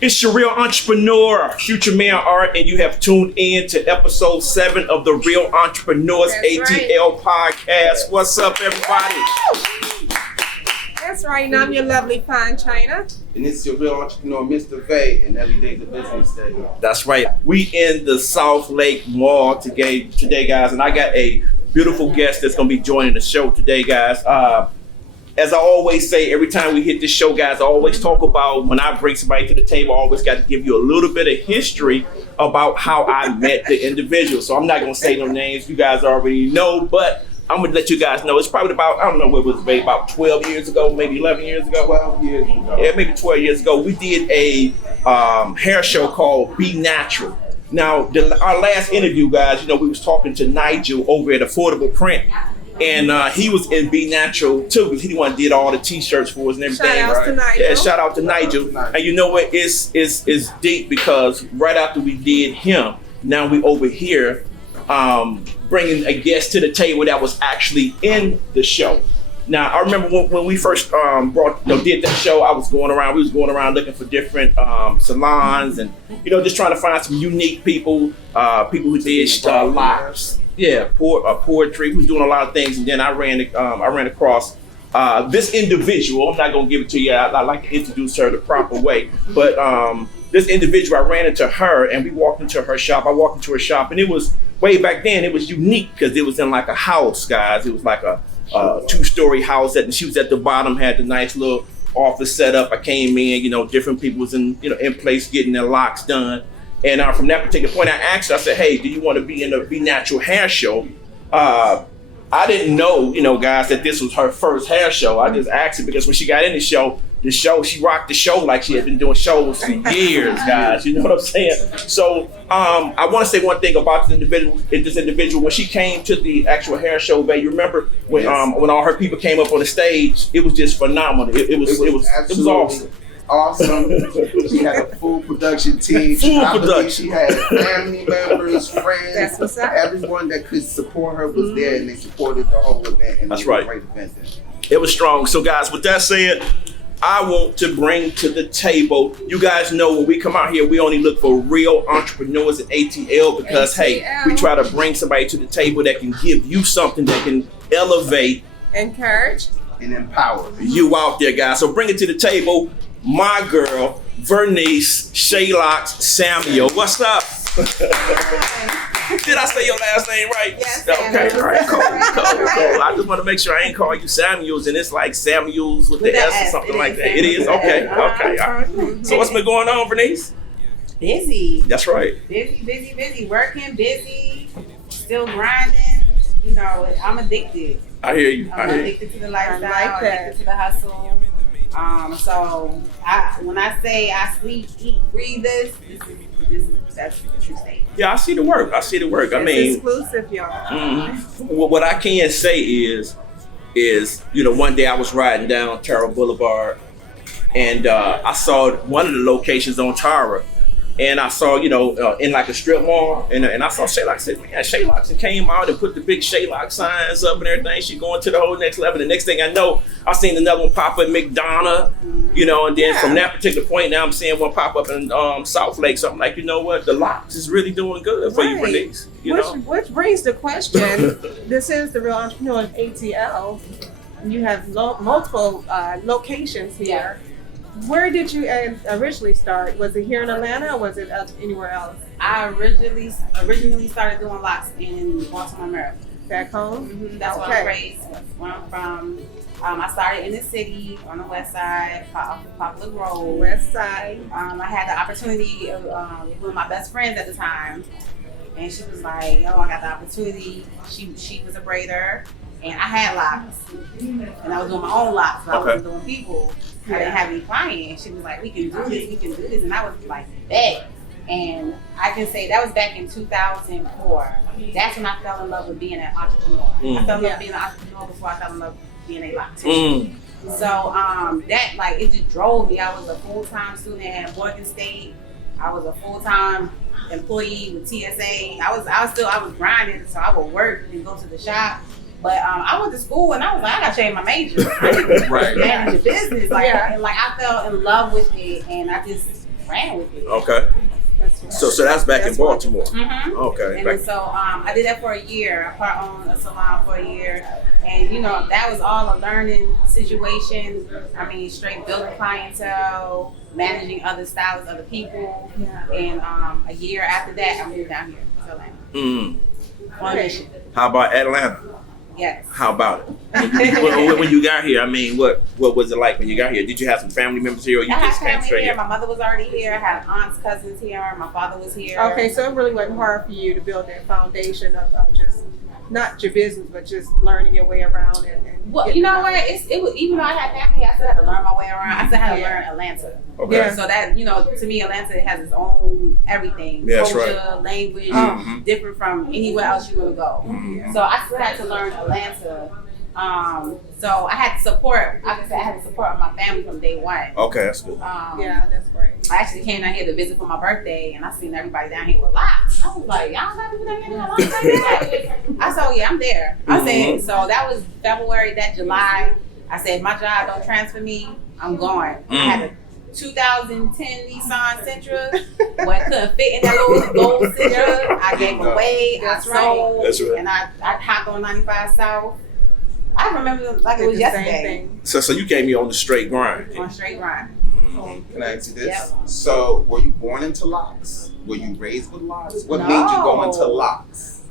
It's your real entrepreneur, Future Man Art, and you have tuned in to episode 7 of the Real Entrepreneurs ATL Podcast. What's up, everybody? That's right, and I'm your lovely fine China. And it's your real entrepreneur, Mr. Vay, and every day's a business day. That's right. We in the South Lake Mall today, guys, and I got a beautiful guest that's going to be joining the show today, guys. As I always say, every time we hit this show, guys, I always talk about when I bring somebody to the table, I always got to give you a little bit of history about how I met the individual. So I'm not going to say no names. You guys already know, but I'm going to let you guys know. It's probably about, I don't know what it was, maybe about 12 years ago, maybe 11 years ago. 12 years ago. Yeah, maybe 12 years ago. We did a hair show called Be Natural. Now, our last interview, guys, you know, we was talking to Nigel over at Affordable Print. And he was in Be Natural too, because he the one did all the t-shirts for us and everything. Shout out to Nigel. Yeah, shout out to Nigel. And you know what? It's deep because right after we did him, now we over here bringing a guest to the table that was actually in the show. Now I remember when we first did that show, we was going around looking for different salons and just trying to find some unique people who did locs. Yeah, poetry. We was doing a lot of things, and then I ran across this individual. I'm not gonna give it to you. I like to introduce her the proper way, but this individual, I ran into her, and we walked into her shop. I walked into her shop, and it was way back then. It was unique because it was in like a house, guys. It was like a 2-story house, and she was at the bottom, had the nice little office set up. I came in, different people was in place getting their locks done. And from that particular point, I asked her, I said, hey, do you want to be in the Be Natural hair show? I didn't know, guys, that this was her first hair show. I just asked her because when she got in the show, she rocked the show like she had been doing shows for years, guys. You know what I'm saying? So I want to say one thing about this individual. When she came to the actual hair show, babe, you remember when all her people came up on the stage? It was just phenomenal. It was awesome. Awesome. She had a full production team. She had family members, friends. That's what's up. Everyone that could support her was there, and they supported the whole event. And that's it was right. A great event. It was strong. So, guys, with that said, I want to bring to the table. You guys know when we come out here, we only look for real entrepreneurs at ATL because, hey, we try to bring somebody to the table that can give you something that can elevate, encourage, and empower you out there, guys. So bring it to the table. My girl, Vernice Shealocs Samuels. What's up? Did I say your last name right? Yes. Okay, all right, cool. I just want to make sure I ain't call you Samuels and it's like Samuels with the S or something like that. It is? Okay, all right. So what's been going on, Vernice? Busy. That's right. Busy. Working, busy, still grinding. I'm addicted. I hear you. I'm addicted to the lifestyle, addicted to the hustle. So when I say I sleep, eat, breathe that's the true state. Yeah, I see the work. I mean, exclusive, y'all. Mm-hmm. What I can say is, one day I was riding down Tara Boulevard, and I saw one of the locations on Tara, and I saw, in like a strip mall, and I saw Shealocs. I said, man, Shealocs, and came out and put the big Shealocs signs up and everything. She going to the whole next level. The next thing I know, I seen another one pop up in McDonough, and then from that particular point, now I'm seeing one pop up in South Lake. So I'm like, you know what, the locs is really doing good for you, Vernice. Which brings the question, this is the Real Entrepreneurs ATL. You have multiple locations here. Yeah. Where did you originally start? Was it here in Atlanta or was it anywhere else? I originally started doing locs in Baltimore, Maryland. Back home? Mm-hmm. That's where I'm raised. Where I'm from. I started in the city on the west side, off the Public Road. West side. I had the opportunity of one of my best friends at the time, and she was like, "Yo, I got the opportunity." She was a braider, and I had locks, and I was doing my own locks. So I wasn't doing people. I didn't have any clients. She was like, "We can do this. We can do this," and I was like, "Bet." And I can say that was back in 2004. That's when I fell in love with being an entrepreneur. I fell in love with being an entrepreneur before I fell in love with being a loctician. So that like it just drove me. I was a full-time student at Morgan State. I was a full-time employee with TSA. I was grinding, so I would work and go to the shop. But I went to school and I was like, I gotta change my major. I need to manage a business. And like I fell in love with it, and I just ran with it. Okay. So that's back in Baltimore. Okay. And then, so I did that for a year. I part-owned a salon for a year, and that was all a learning situation. I mean, straight building clientele, managing other stylists, other people. And a year after that, I moved down here to Atlanta. On mission. How about Atlanta? Yes. How about it? When you got here, I mean, what was it like when you got here? Did you have some family members here, or you just came straight here? My mother was already here. I had aunts, cousins here. My father was here. Okay, so it really wasn't hard for you to build that foundation of just not your business, but just learning your way around and well, you know what? It was, even though I had family here, I still had to learn my way around. I still had to learn Atlanta. Okay. Yeah. So that, to me, Atlanta has its own everything. Yeah, culture, language, different from anywhere else you want to go. So I still had to learn Atlanta. So I had support. I can say I had the support of my family from day one. Okay, that's good. Yeah, that's great. I actually came down here to visit for my birthday, and I seen everybody down here with locks. And I was like, y'all got people down here with locks like that? I said, oh yeah, I'm there. I said, so that was February, that July. I said, my job don't transfer me, I'm going. I had a 2010 Nissan Sentra, but it couldn't fit in that little gold Sentra. I gave away, I sold, and I hopped on 95 South. I remember like it was yesterday. So you came here on the straight grind. On straight grind. Can I ask you this? Yep. So, were you born into locks? Were you raised with locks? What made you go into locks?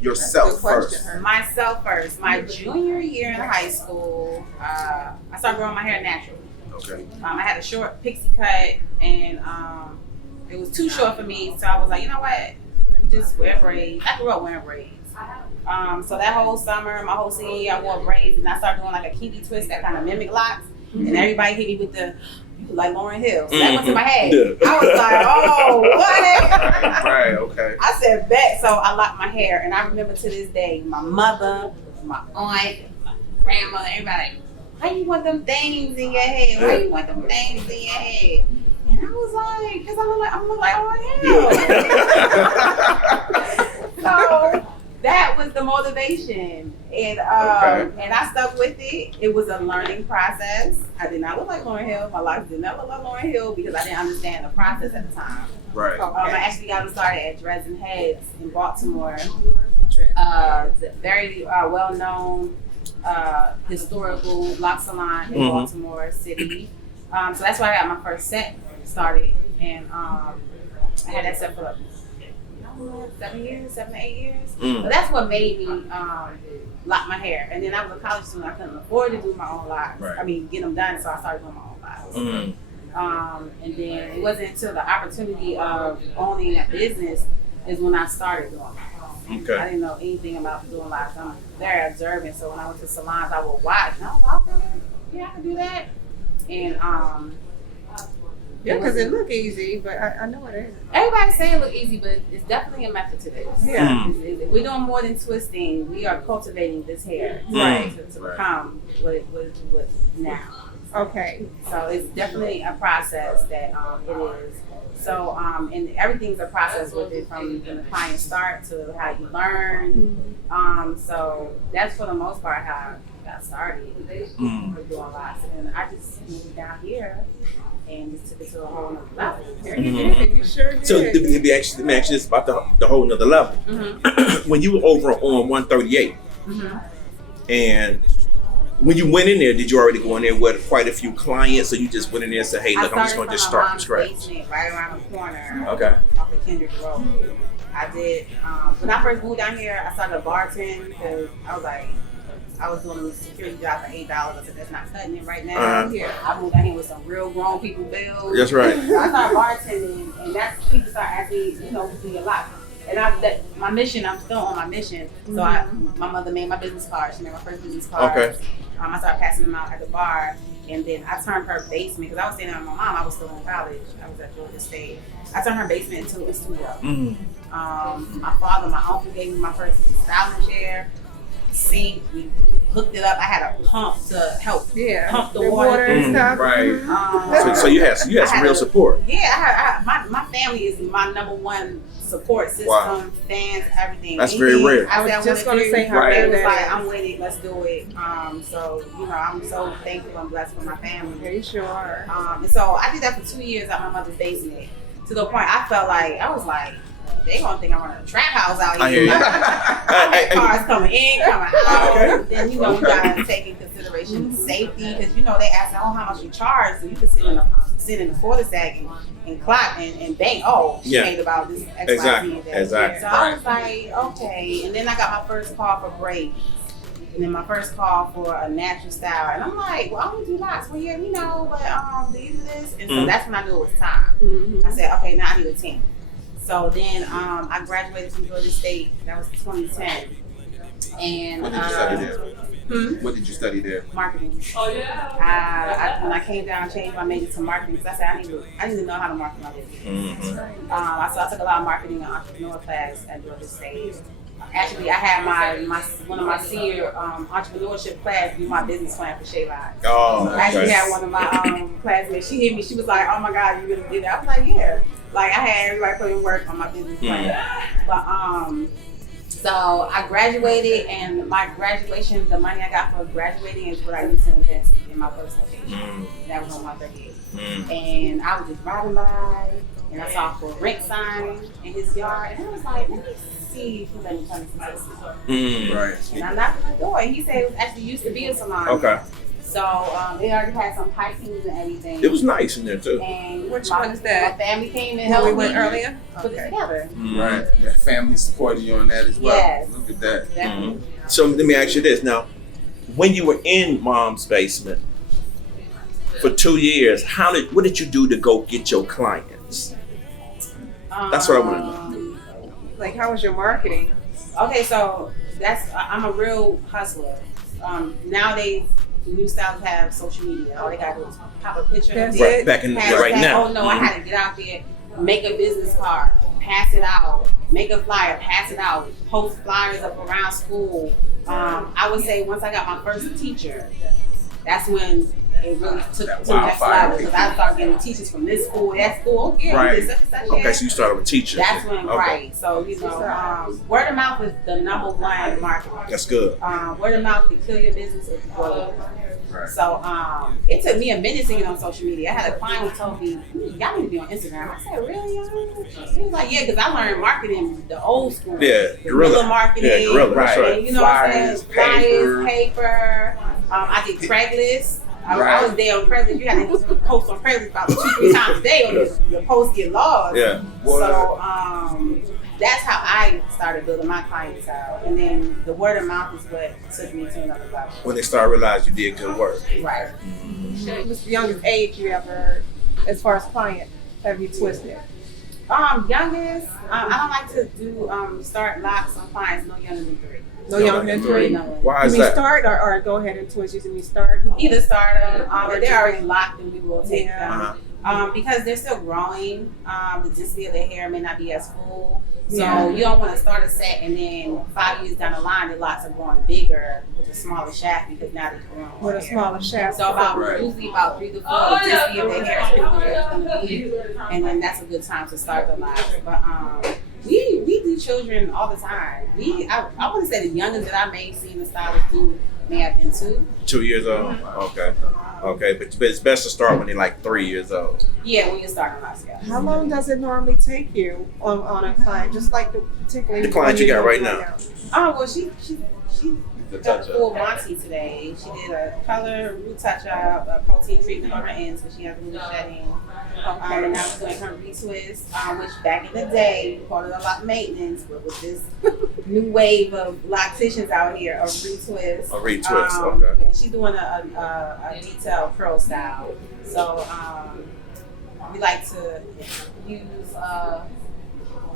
Yourself first. Myself first. My junior year in high school, I started growing my hair naturally. Okay. I had a short pixie cut, and it was too short for me, so I was like, you know what? Let me just wear braids. I grew up wearing braids. So that whole summer, my whole senior year, I wore braids, and I started doing like a kinky twist that kind of mimic locks. And everybody hit me with the, you look like Lauryn Hill. So that went to my head. I was like, oh, what? Right, okay. I said, bet. So I locked my hair. And I remember to this day, my mother, my aunt, my grandmother, everybody, why you want them things in your head? Why you want them things in your head? And I was like, because I look like Lauryn Hill. So that was the motivation. And and I stuck with it. It was a learning process. I did not look like Lauryn Hill. My locks did not look like Lauryn Hill because I didn't understand the process at the time. Right. I actually got them started at Dresden Heads in Baltimore. Very well-known historical lock salon in Baltimore City. So that's why I got my first set started. And I had that set for 7 to 8 years. So that's what made me lock my hair. And then I was a college student. I couldn't afford to do my own locks. Right. I mean, get them done. So I started doing my own locks. And then it wasn't until the opportunity of owning a business is when I started doing locks. Okay. I didn't know anything about doing locks. I'm very observant. So when I went to salons, I would watch. And I was like, okay, yeah, I can do that. And Yeah, because it look easy, but I know it isn't. everybody say it look easy, but it's definitely a method to this. Yeah. We're doing more than twisting. We are cultivating this hair to become what it was now. Okay. So it's definitely a process that it is. So and everything's a process with it, from when the client start to how you learn. So that's for the most part how I got started with doing lots. And I just moved down here and just took it to a whole nother level. You sure did. So let me ask you this about the whole nother level. When you were over on 138, and when you went in there, did you already go in there with quite a few clients, or you just went in there and said, hey, look, I'm just going to just start from scratch? Basement, right around the corner. Okay. Off of Kendrick Road. I did, when I first moved down here, I started bartending because I was like, I was doing a security job for $8. I said, that's not cutting it right now. Yeah. I moved out here with some real grown people bills. That's right. So I started bartending, and that's people start asking, you know, to do a lot. And my mission, I'm still on my mission. So my mother made my business card. She made my first business card. Okay. I started passing them out at the bar. And then I turned her basement, because I was staying there with my mom. I was still in college. I was at Georgia State. I turned her basement into a studio. My father, my uncle gave me my first styling chair, sink. We hooked it up. I had a pump to help pump the water and stuff. Right. So you had some real support. Yeah, my family is my number one support system, fans, everything. That's very rare. I was just going to say how rare was that like, is. I'm with it, let's do it. So, you know, I'm so thankful and blessed for my family. Yeah, you sure are. And so I did that for 2 years at my mother's basement, to the point I felt like, I was like, they gonna think I'm running a trap house out here. I hear you. Cars coming in, coming out. Then, you know, you gotta take in consideration safety, because, you know, they ask, oh, how much you charge, so you can sit in the quarterstack and clock and bank. Oh, she made about this X, exactly. Y, Z. Exactly. So I was like, okay. And then I got my first call for braids. And then my first call for a natural style. And I'm like, well, I don't do lots. Well, yeah, you know, but do you do this? And so that's when I knew it was time. I said, okay, now I need a team. So then I graduated from Georgia State. That was 2010. And what did you study there? What did you study there? Marketing. Oh yeah. When I came down, I changed my major to marketing, because I said I need to know how to market my business. So I took a lot of marketing and entrepreneur class at Georgia State. Actually, I had one of my senior entrepreneurship class do my business plan for Shealocs. Oh, I actually had one of my classmates. She hit me. She was like, "Oh my God, you really did that?" I was like, "Yeah." Like, I had everybody put in work on my business plan. But so I graduated, and my graduation, the money I got for graduating is what I used to invest in my first location. That was on my 38th. And I was just riding by, and I saw for rent sign in his yard, and I was like, let me see if he let me turn this into. Right. And I knocked on the door, and he said it actually used to be a salon. Okay. So they already had some pipings and everything. It was nice in there too. And which one is that? My family came and When helped we went me earlier? put it together. Right. Your family supported you on that as well. Yes. Look at that. Definitely. So let me ask you this now: when you were in Mom's basement for 2 years, what did you do to go get your clients? That's what I want to know. Like, how was your marketing? Okay, so I'm a real hustler. Nowadays, new styles have social media. All they gotta do is pop a picture. That's Back in right now. Oh no, I had to get out there, make a business card, pass it out, make a flyer, pass it out, post flyers up around school. I would say once I got my first teacher, that's when it really took to the next level, because I started getting teachers from this school, that school. Yeah, Right. such and such. Okay, so you started with teachers. That's when, okay. right. So, you know, word of mouth is the number one marketing. That's good. Word of mouth can kill your business if you grow. Right. So it took me a minute to get on social media. I had a client who told me, y'all need to be on Instagram. I said, really? He was like, yeah, because I learned marketing the old school. Yeah, guerrilla marketing. Yeah, guerrilla, that's right. And you know what I'm saying? Flyers, paper. I did Craigslist. I was there on Craigslist. You had to post on Craigslist about 2-3 times a day, or your posts get lost. Yeah. So that's how I started building my clientele. And then the word of mouth is what took me to another level. When they started realizing you did good work. Right. What's the youngest age you ever, as far as client, have you twisted? Youngest, I don't like to do start lots on clients no younger than 3. No younger than 3? No. Why is You mean that? start or go ahead and twist? You mean start? Either start them, if they're already locked, then we will take Yeah. them. Because they're still growing, the density of their hair may not be as full. So Yeah. you don't want to start a set and then 5 years down the line, the lots are growing bigger with a smaller shaft, because now they're growing With a hair. smaller shaft. So usually about 3 to 4, the density of their hair is pretty much going to be, and then that's a good time to start the lots. But we do children all the time. I want to say the youngest that I may see in the stylist do may have been 2. 2 years old. Okay, but it's best to start when they're like 3 years old. Yeah, when you're starting lots, yeah. How long does it normally take you on a client, just like particularly The client you got right now? Oh well, she got a full Monty today. She did a color, root touch-up, a protein treatment on her ends, so she has a little shedding. And now she's doing her retwist, which back in the day, we called it a lot of maintenance, but with this new wave of locticians out here, a retwist. Okay. And she's doing a detailed curl style. So we like to use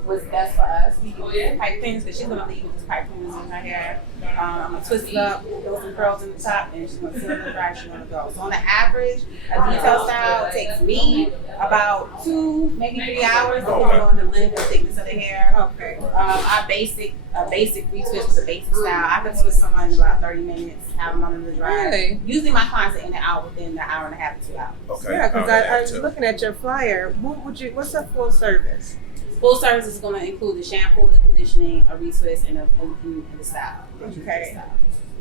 what's best for us. We use pipe cleaners, but she's gonna leave with this pipe cleaners in her hair. I'm gonna twist it up, throw some curls in the top, and she's gonna sit on the dry. She's gonna go. So on the average, a detail style takes me about 2, maybe 3 hours, depending on the length and thickness of the hair. Okay. A basic retwist with a basic style, I could twist someone in about 30 minutes, have them under the dry. Really? Usually my clients are in and out within an hour and a half to 2 hours. Okay. Yeah, because I was looking at your flyer. What's a full service? Full service is going to include the shampoo, the conditioning, a retwist, and the style. Okay.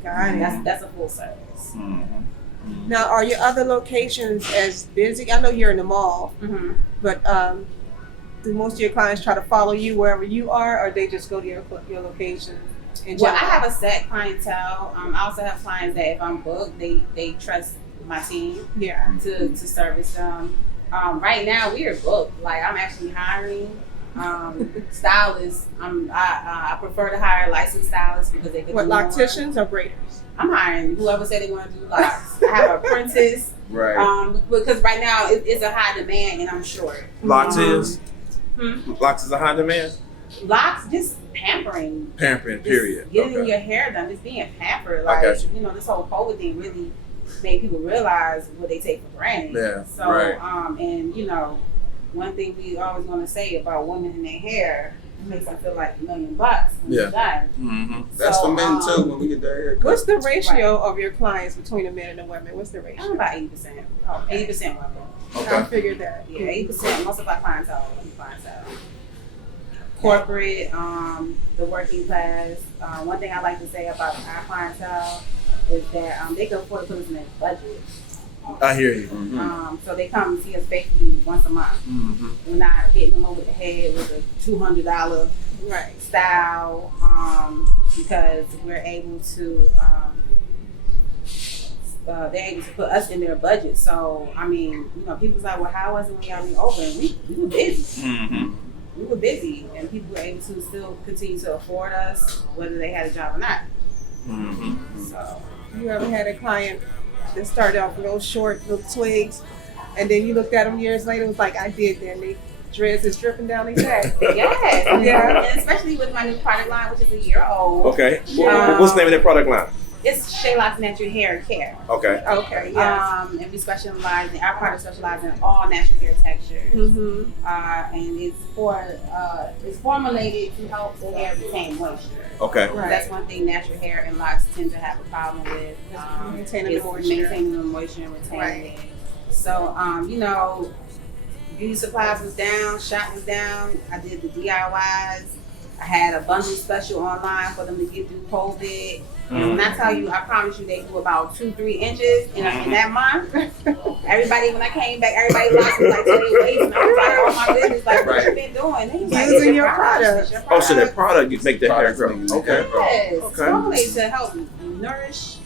Got it. That's a full service. Now, are your other locations as busy? I know you're in the mall, but do most of your clients try to follow you wherever you are, or they just go to your location? Well, I have a set clientele. I also have clients that if I'm booked, they trust my team to service them. Right now, we are booked. Like, I'm actually hiring stylists. I prefer to hire licensed stylists because they can do locticians or braiders? I'm hiring whoever said they want to do locks. I have an apprentice. Right. Because right now it's a high demand and I'm short. Locks is a high demand? Locks, just pampering. Pampering, period. Getting your hair done, just being pampered. I Like, got you. This whole COVID thing really made people realize what they take for granted. Yeah, so, and one thing we always want to say about women and their hair, it makes them feel like $1 million when it's done. That's for men too when we get their hair cut. What's the ratio of your clients between the men and the women? What's the ratio? I'm about 80%. 80% women. Okay. I figured that. Yeah, 80%. Most of our clientele. Corporate, the working class. One thing I like to say about our clientele is that they can afford to put us in their budget. I hear you. So they come see us basically once a month. We're not hitting them over the head with a $200 style because we're able to. They're able to put us in their budget. So I mean, people's like, well, how was it when y'all reopened? We were busy. We were busy, and people were able to still continue to afford us, whether they had a job or not. So, you ever had a client that started off real short, little twigs, and then you looked at them years later, it was like, I did that, and they dreads is dripping down their back? Yes. And especially with my new product line, which is a year old. Okay. What's the name of that product line? It's Shealocs Natural Hair Care. Okay. Yes. And we specialize our product specializes in all natural hair textures. And it's formulated to help the hair retain moisture. Okay. That's one thing natural hair and locks tend to have a problem with. Maintaining the moisture and retaining it. So, beauty supplies was down, shop was down. I did the DIYs. I had a bundle special online for them to get through COVID. And when I tell you, I promise you, they do about 2-3 inches in that month. Everybody, when I came back, everybody lost me like 20 weights, and I was like, "Oh my goodness, like what you been doing?" And like, using your product. Oh, so that product you make the hair grow. Okay. Yes, totally to help nourish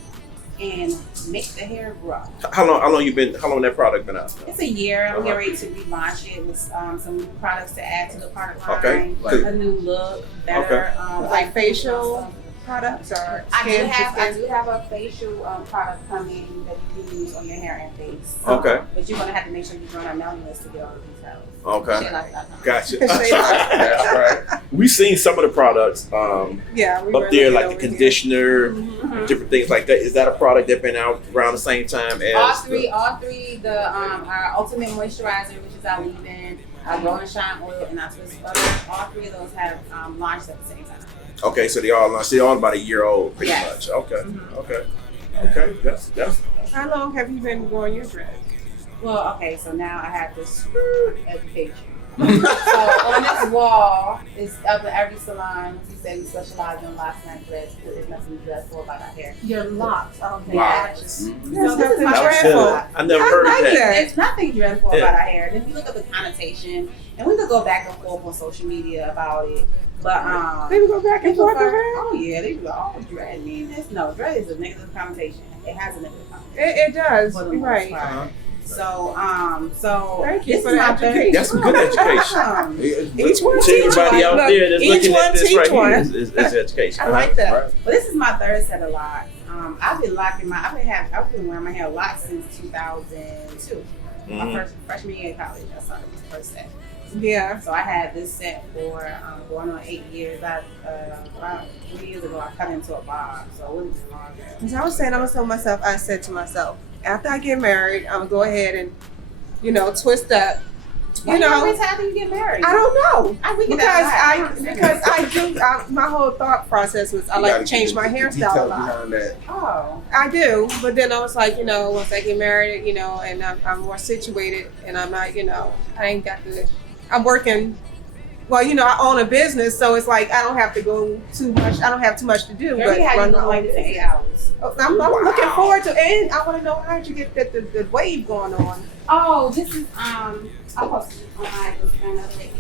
and make the hair grow. How long that product been out? It's a year. I'm getting ready to relaunch it with some new products to add to the product line. Okay. A new look, better, like facial products or I do have a facial product coming that you can use on your hair and face. Okay. But you're gonna have to make sure you join our mailing list to get all the details. Okay. Gotcha. That's right. We've seen some of the products up there, like the conditioner, different things like that. Is that a product that's been out around the same time as all three, our ultimate moisturizer, which is our leave-in, our Grow and Shine oil, and our twist butter. All three of those have launched at the same time. Okay, so they all about a year old, pretty much. Okay, okay. That's. How long have you been growing your dreads? Well, okay, so now I have this education. So on this wall, it's up in every salon. You say we specialize in locks and dreads because there's nothing to dress for about our hair. Your locks. Okay. Locks. So this is my dreadful. I never heard that. There's nothing dreadful about our hair. And if you look at the connotation, and we could go back and forth on social media about it, But They would go back and people forth are- around. Oh yeah, they go, oh, dread mean this. No, dread is a negative connotation. It has a negative connotation. It does. For the You're most right. part. So Thank you this for is the my third. education. That's some good education. Each one To teach everybody one. out Look, there that's each looking one at this teach right one. here is education. I like that. Right. Well, this is my third set of locks. I've been wearing my hair locked since 2002. My freshman year in college. I started my first set. Yeah. So I had this set for going on 8 years. About 3 years ago, I cut into a bob, so it wouldn't be longer. As I was saying, I said to myself, after I get married, I'm gonna go ahead and, twist up. Why you always have to get married? I don't know. Because My whole thought process was I like to change my hairstyle a lot. Oh. I do, but then I was like, once I get married, and I'm more situated, and I'm not, I'm working. Well, I own a business, so it's like I don't have to go too much. I don't have too much to do. But run my own business. 8 hours. I'm looking forward to, and I want to know how'd you get the wave going on. Oh, this is I posted it on my Instagram the other day.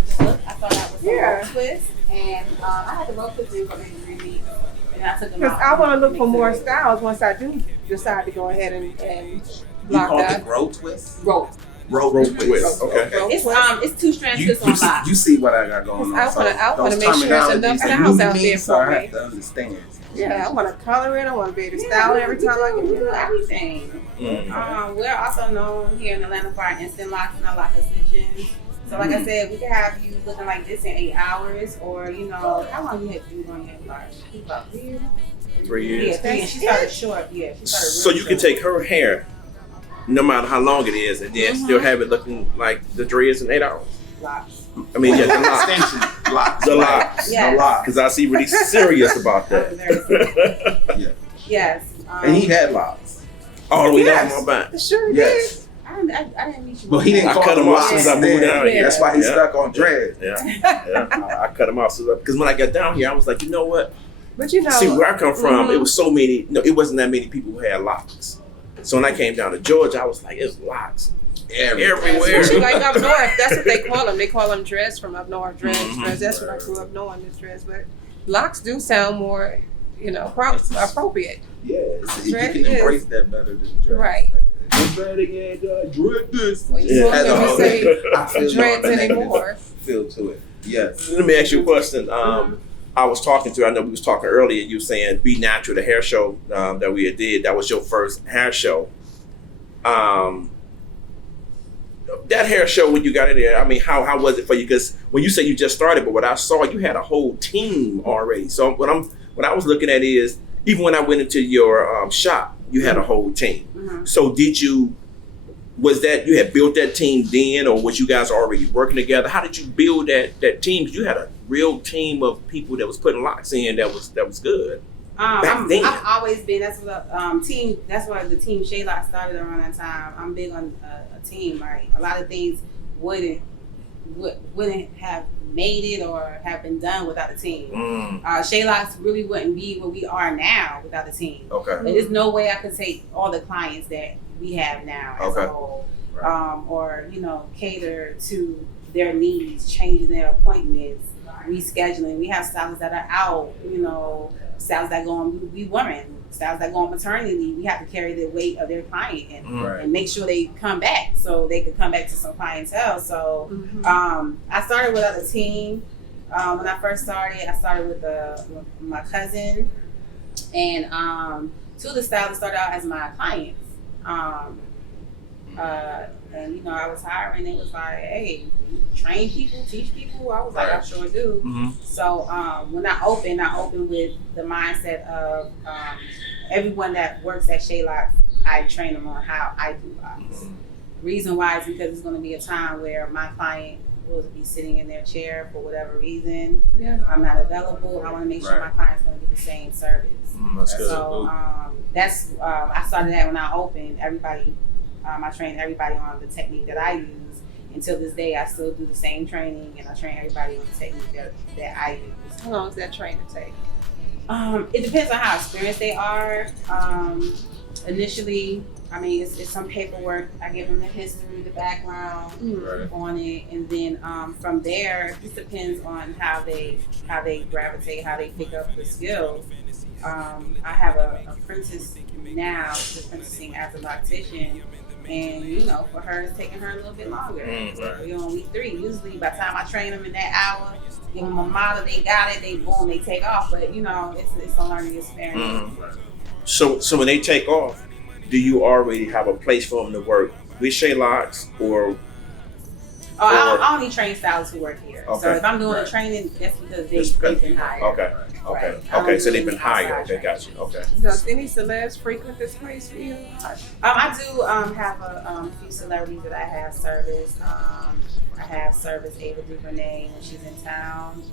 I thought that was a rope twist, and I had the rope twist in for maybe 3 weeks, and I took them out. Because I want to look for more styles once I do decide to go ahead and You block call that. it rope twist? Rope. Rope twist. Okay. It's 2 strands twist on lock. You see what I got going on. I want to make sure there's enough styles out there so I for have me. to understand. Yeah, I want to color it. I want to be able to style it every time I can do it. Everything. We're also known here in Atlanta for our instant locks and our lock extensions. So like I said, we could have you looking like this in 8 hours, or how long you had to do on your hair? About 3 years. 3 years. Yeah, 3 years. She started short. Yeah, she started So real you can short. take her hair, no matter how long it is, and then still have it looking like the dreads in 8 hours. Locks. I mean, yeah, the locks. Extension locks. The locks. Yes. The locks. Because I see really serious about I was very serious. that. Yes. And he had locks. All the way Yes. down my back. Sure Yes. I didn't meet you. But he didn't I call cut them them off locks. since I moved down here. That's why he's Yeah. stuck on dread. Yeah. I cut them off. Because when I got down here, I was like, you know what? But See, where I come from, it was so many, it wasn't that many people who had locks. So when I came down to Georgia, I was like, it's locks everywhere. Especially like up north, that's what they call them. They call them dreads from up north. Dreads. That's what I grew up knowing is dreads. But locks do sound more, appropriate. Yeah, you Dread can is- embrace that better than dread. Right. Dread again, dread this. Well, you won't hear me say I feel dreads no negative anymore. feel to it. Yes. Let me ask you a question. I was talking to, I know we was talking earlier, you were saying Be Natural, the hair show that we did, that was your first hair show. That hair show, when you got in there, I mean, how was it for you? Because when you say you just started, but what I saw, you had a whole team already. So what I was looking at is, even when I went into your shop, you had a whole team. So was that, you had built that team then, or was you guys already working together? How did you build that team? Because you had a real team of people that was putting locks in that was good. Back then. I've always been. That's what team. That's why the team Shealocs started around that time. I'm big on a team. Right, a lot of things wouldn't have made it or have been done without a team. Shealocs really wouldn't be where we are now without a team. Okay. There's no way I could take all the clients that we have now as a whole, or cater to their needs, changing their appointments, rescheduling. We have stylists that are out, stylists that go on, we women, stylists that go on maternity leave. We have to carry the weight of their client and make sure they come back so they could come back to some clientele. So I started without a team. When I first started, I started with my cousin, and two of the stylists started out as my clients. And I was hiring. It was like, hey, you train people, teach people. I was like, I sure do. So when I opened with the mindset of everyone that works at Shealocs, I train them on how I do locks. Reason why is because it's going to be a time where my client will be sitting in their chair for whatever reason. I'm not available. I want to make sure my client's going to get the same service. That's good. So I started that when I opened. I trained everybody on the technique that I use. Until this day, I still do the same training, and I train everybody on the technique that I use. How long does that training take? It depends on how experienced they are. Initially, I mean, it's some paperwork. I give them the history, the background on it, and then from there, it just depends on how they gravitate, how they pick up the skills. I have a apprentice now, who's apprenticing as a loctician, and you know, for her, it's taking her a little bit longer. So we're on week 3. Usually, by the time I train them in that hour, give them a model, they got it, they take off. But you know, it's a learning experience. So when they take off, do you already have a place for them to work with Shealocs or? I only train stylists who work here. Okay. So if I'm doing a training, that's because they've been hired. Okay. Okay, so they've been hired. Okay, got you. Okay. Does any celebs frequent this place for you? I do have a few celebrities that I have serviced. I have serviced Ava DuVernay when she's in town.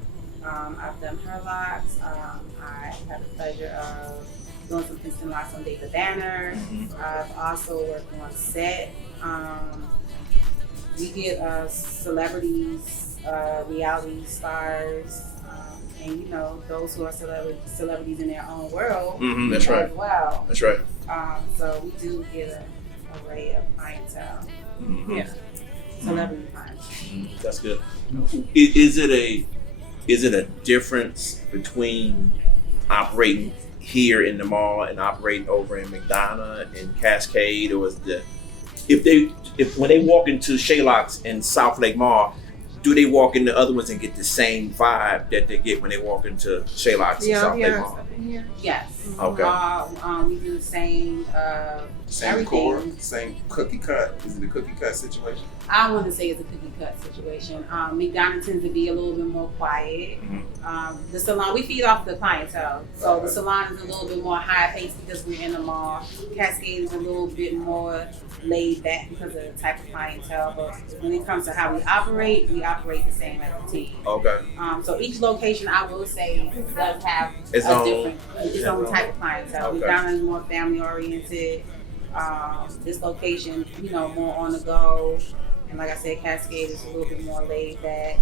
I've done her locks. I have the pleasure of doing some instant locks on David Banner. I've also worked on set. We get celebrities, reality stars, and you know, those who are celebrities in their own world That's right. as well. That's right. So we do get an array of clientele. Yeah, celebrity clientele. That's good. Is it a difference between operating here in the mall and operating over in McDonough and Cascade, or is if when they walk into Shealocs in South Lake Mall, do they walk in the other ones and get the same vibe that they get when they walk into Shealocs in South Lake Mall? Yes. Okay. We do the same. Same everything. core, same cookie cut. Is it a cookie cut situation? I wouldn't say it's a cookie cut situation. McDonough tends to be a little bit more quiet. The salon, we feed off the clientele. So the salon is a little bit more high paced because we're in the mall. Cascade is a little bit more laid back because of the type of clientele. But when it comes to how we operate the same as a team. Okay. So each location, I will say, does have Its own type of clientele. Okay. McDonough is more family oriented. This location, you know, more on the go. And like I said, Cascade is a little bit more laid back.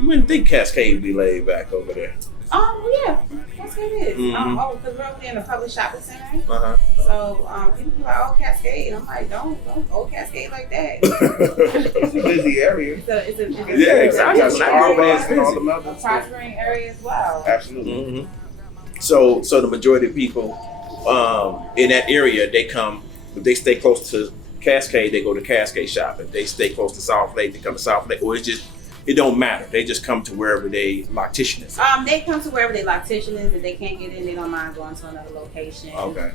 You wouldn't think Cascade would be laid back over there. Yeah, Cascade is. Because we're over there in the public shopping center. So people be like, oh, Cascade. I'm like, don't go Cascade like that. It's a busy area. It's Yeah, exactly. It's a prospering area as well. Absolutely. So the majority of people in that area, they come. If they stay close to Cascade, they go to Cascade shop. If they stay close to South Lake, they come to South Lake. Or it don't matter. They just come to wherever they loctician is. They come to wherever they loctician is. If they can't get in, they don't mind going to another location. Okay.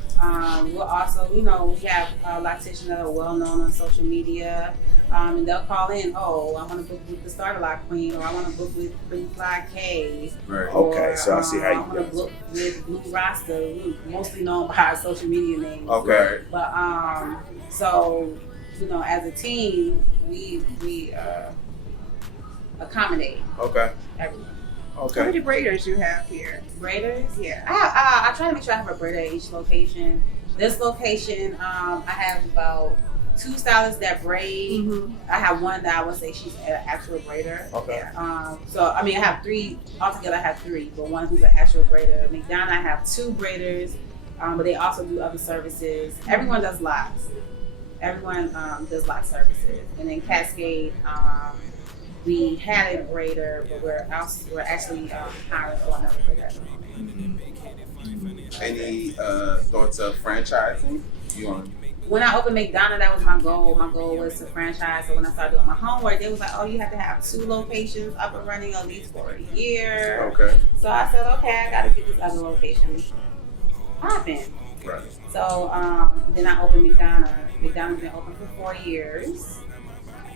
We'll also, we have locticians that are well known on social media, and they'll call in. Oh, I want to book with the Starter Lock Queen, or I want to book with Pretty Fly K. Right. Okay, so I see how you I want to book with Blue Rasta, mostly known by our social media names. Okay. But so as a team, we accommodate. Okay. Everyone. How Okay. many braiders you have here? Braiders? Yeah. I try to make sure I have a braider at each location. This location, I have about 2 stylists that braid. I have one that I would say she's an actual braider. Okay. So I have 3 altogether. I have 3, but one who's an actual braider. McDonough, I have 2 braiders, but they also do other services. Everyone does locks. Everyone does lock services, and then Cascade. We had a braider, but we're actually hiring for another braider. Any thoughts of franchising? When I opened McDonough, that was my goal. My goal was to franchise. So when I started doing my homework, they was like, "Oh, you have to have 2 locations up and running at least for a year." Okay. So I said, "Okay, I got to get this other location popping." Right. So then I opened McDonough. McDonough's been open for 4 years.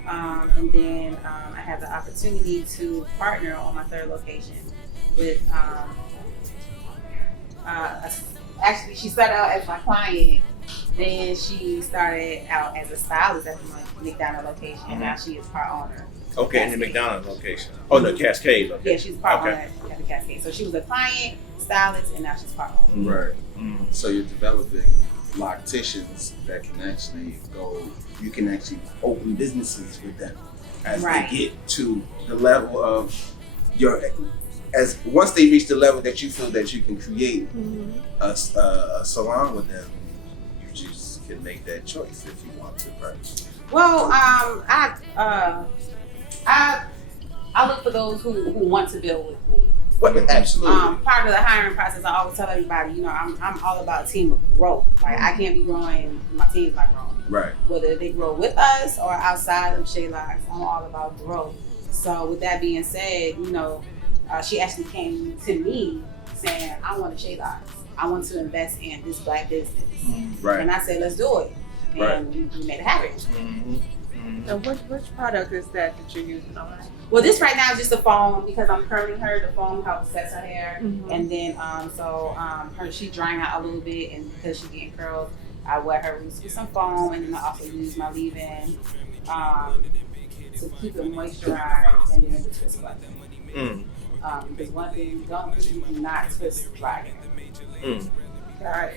And then I had the opportunity to partner on my 3rd location with, actually she started out as my client, then she started out as a stylist at my McDonough location, and now she is part owner. Okay, in the McDonough location. Oh, no, Cascade location. Yeah, she's part owner at the Cascade. So she was a client, stylist, and now she's part owner. Right. So you're developing locticians that can actually you can actually open businesses with them as they get to the level of once they reach the level that you feel that you can create a salon with them, you can make that choice if you want to, right? Well, I look for those who want to build with me. Well, absolutely. Part of the hiring process, I always tell everybody, you know, I'm all about team of growth. Like I can't be growing, my team's not growing. Right. Whether they grow with us or outside of Shealocs, I'm all about growth. So with that being said, you know, she actually came to me saying, I want a Shealocs. I want to invest in this Black business. Right. And I said, let's do it. And Right. we made it happen. And which product is that you're using on? Well, this right now is just a foam because I'm curling her. The foam helps set her hair, Mhm. and then she drying out a little bit, and because she's getting curls, I wet her with some foam, and then I also use my leave-in to keep it moisturized, and then the twist button. Because one thing you don't do not twist right.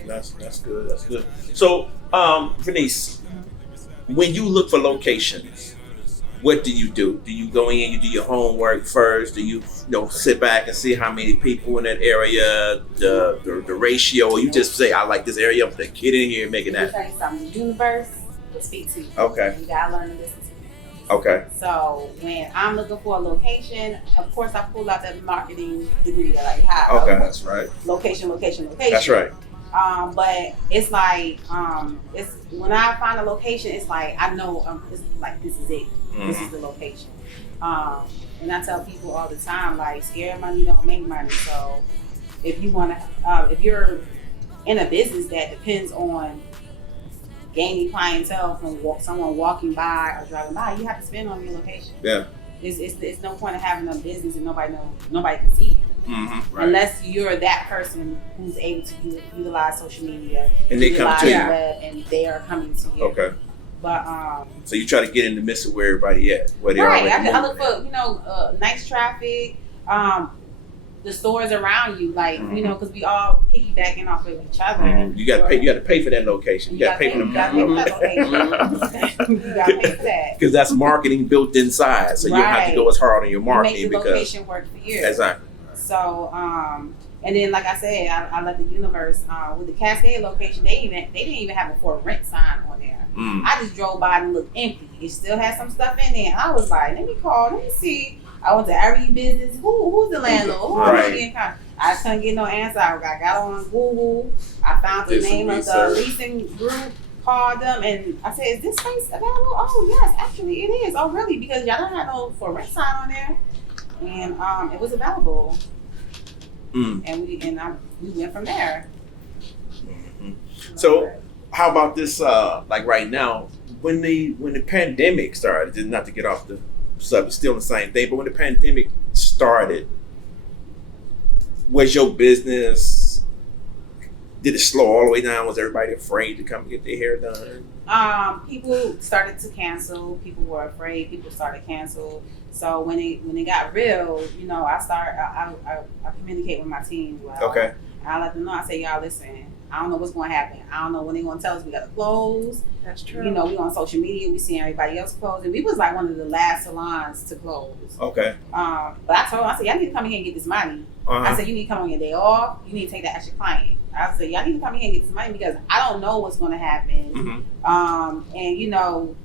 That's good. That's good. So, Vernice, when you look for locations, what do you do? Do you go in, you do your homework first? Do you sit back and see how many people in that area, the ratio, or you just say, I like this area, I'm gonna get in here and make it Let me happen? tell you something. The universe will speak to you. Okay. You gotta learn to listen to it. Okay. So when I'm looking for a location, of course I pull out that marketing degree that I have. Okay. That's right. Location. That's right. But it's like it's when I find a location, it's like I know it's like this is it. This is the location. And I tell people all the time, like scared money don't make money. So if you want to, if you're in a business that depends on gaining clientele from someone walking by or driving by, you have to spend on your location. Yeah. It's no point of having a business and nobody can see you. Right. Unless you're that person who's able to utilize social media And they come to utilize you. the web, and they are coming to you. Okay. But So you try to get in the midst of where everybody at, where they right, already I look moving. for nice traffic, the stores around you, like because we all piggybacking off of each other. You got to pay. You got to pay for that location. You got to pay for them. You got to pay for that location. You got to pay for that. Because that's marketing built inside, so you don't have to go as hard on your marketing Make the because location work for you. exactly. So, and then like I said, I let the universe with the Cascade location. They didn't even have a for rent sign on there. I just drove by and it looked empty. It still had some stuff in there. And I was like, let me see. I went to every business. Who's the landlord? Who am I getting contact? I couldn't get no answer. I got on Google. I found the name of the leasing group. Called them and I said, "Is this space available?" "Oh yes, actually it is." "Oh really?" Because y'all don't have no for rent sign on there. And it was available. And we went from there. So how about this? Like right now, when the pandemic started, just not to get off the subject, still the same thing. But when the pandemic started, was your business? Did it slow all the way down? Was everybody afraid to come get their hair done? People started to cancel. People were afraid. People started to cancel. So when it got real, I communicate with my team well. Okay. I let them know. I say, y'all listen. I don't know what's going to happen. I don't know when they're going to tell us we got to close. That's true. We on social media. We seeing everybody else close, and we was like one of the last salons to close. Okay. But I told them, I said, y'all need to come in here and get this money. I said, you need to come on your day off. You need to take that extra client. I said, y'all need to come in here and get this money because I don't know what's going to happen. And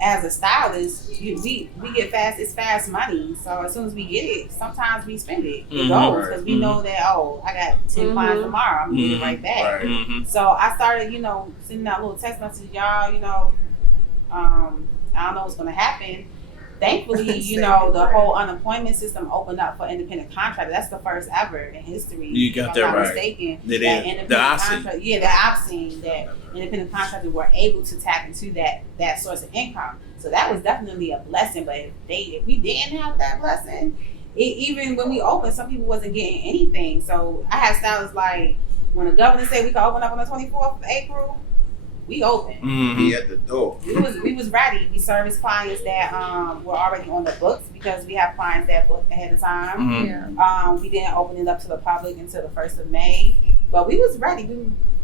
as a stylist, we get it's fast money. So as soon as we get it, sometimes we spend it. It goes because we know that I got 10 clients tomorrow. I'm gonna get it right back. Right. So I started, sending out little text messages, y'all. I don't know what's gonna happen. Thankfully, the whole unemployment system opened up for independent contractors. That's the first ever in history. You got that right. If I'm not mistaken. It that is. That I've seen that independent contractors were able to tap into that source of income. So that was definitely a blessing. But if we didn't have that blessing, even when we opened, some people wasn't getting anything. So I had stylists like when the governor said we could open up on the 24th of April. We open. Be at the door. We was ready. We serviced clients that were already on the books because we have clients that booked ahead of time. Yeah. We didn't open it up to the public until the 1st of May, but we was ready.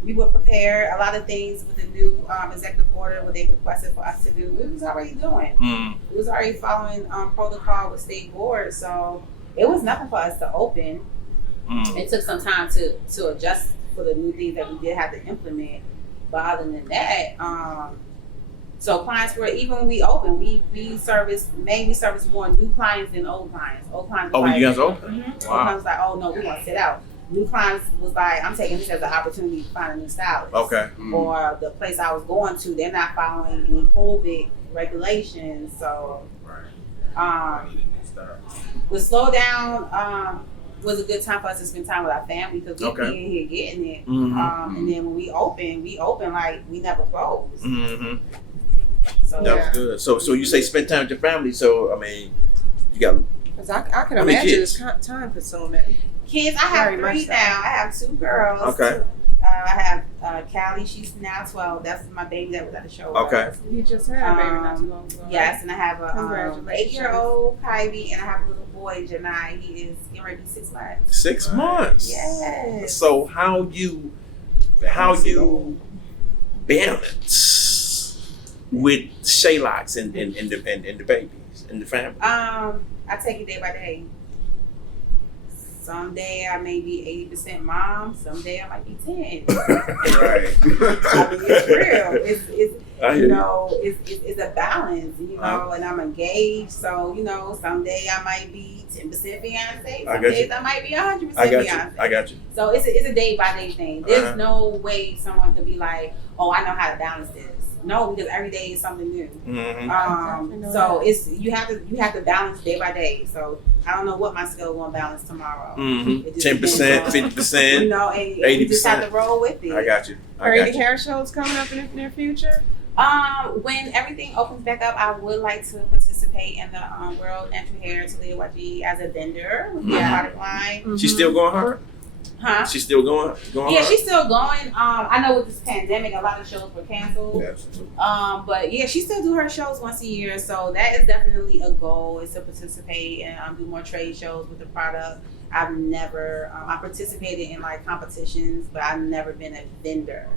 We were prepared. A lot of things with the new executive order, what they requested for us to do, we was already doing. We was already following protocol with state board, so it was nothing for us to open. It took some time to adjust for the new things that we did have to implement. But other than that, so clients were, even when we open, we service more new clients than old clients. Old clients. Oh, like, you guys open? Mm-hmm. Wow. Old clients was like, oh no, we want to sit out. New clients was like, I'm taking this as an opportunity to find a new stylist. Okay. Or the place I was going to, they're not following any COVID regulations. So, the slowdown was a good time for us to spend time with our family because we be in here getting it. Mm-hmm. And then when we open like we never closed. Mm-hmm. So That was good. So you say spend time with your family. So I mean, you got. Because I can How many imagine kids? it's time consuming. kids, I have Very much 3 so. now. I have 2 girls. Okay. I have Callie. She's now 12. That's my baby that was at the show. Okay. You just had a baby not too long ago. Yes, and I have a Congratulations. 8-year-old Kylie, and I have a little boy, Janai. He is getting ready to be 6 months. 6 months. Yes. So how you balance with Shealocs and the babies and the family? I take it day by day. Someday I may be 80% mom. Someday I might be 10. Right. I mean, it's real. I hear You you. know, it's a balance, you know, and I'm engaged, so, you know, someday I might be 10% fiance, some days I might be 100% fiance. I got you. So it's a day by day thing. There's no way someone could be like, oh, I know how to balance this. No, because every day is something new. Mm-hmm. So it's you have to balance day by day. So I don't know what my skill is going to balance tomorrow. Mm-hmm. It just 10%, depends on, 50%. You know, and you just have to roll with it. I got you. Are any hair shows coming up in the near future? When everything opens back up, I would like to participate in the World Entry Hair to YG as a vendor with the product line. She's still going hard? Huh? She's still going Yeah, hard? she's still going. I know with this pandemic, a lot of shows were canceled. Absolutely. But yeah, she still do her shows once a year, so that is definitely a goal, is to participate and do more trade shows with the product. I've never, I participated in like competitions, but I've never been a vendor.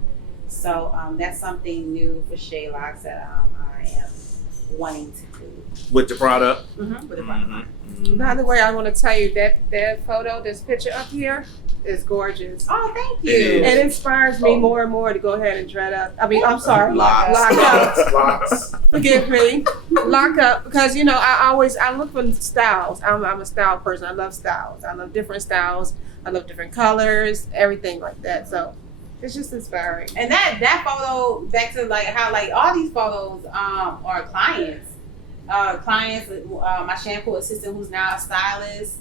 So that's something new for Shealocs that I am wanting to do. With the product? With the product. By the way, I want to tell you that photo, this picture up here, is gorgeous. Oh, thank It you. is. It inspires me more and more to go ahead and dread up. I mean, I'm sorry, Lock up. Lots. Forgive me. Lock up, because you know I look for styles. I'm a style person. I love styles. I love different styles. I love different colors, everything like that. So it's just inspiring. And that photo, back to like how like all these photos are clients. My shampoo assistant who's now a stylist.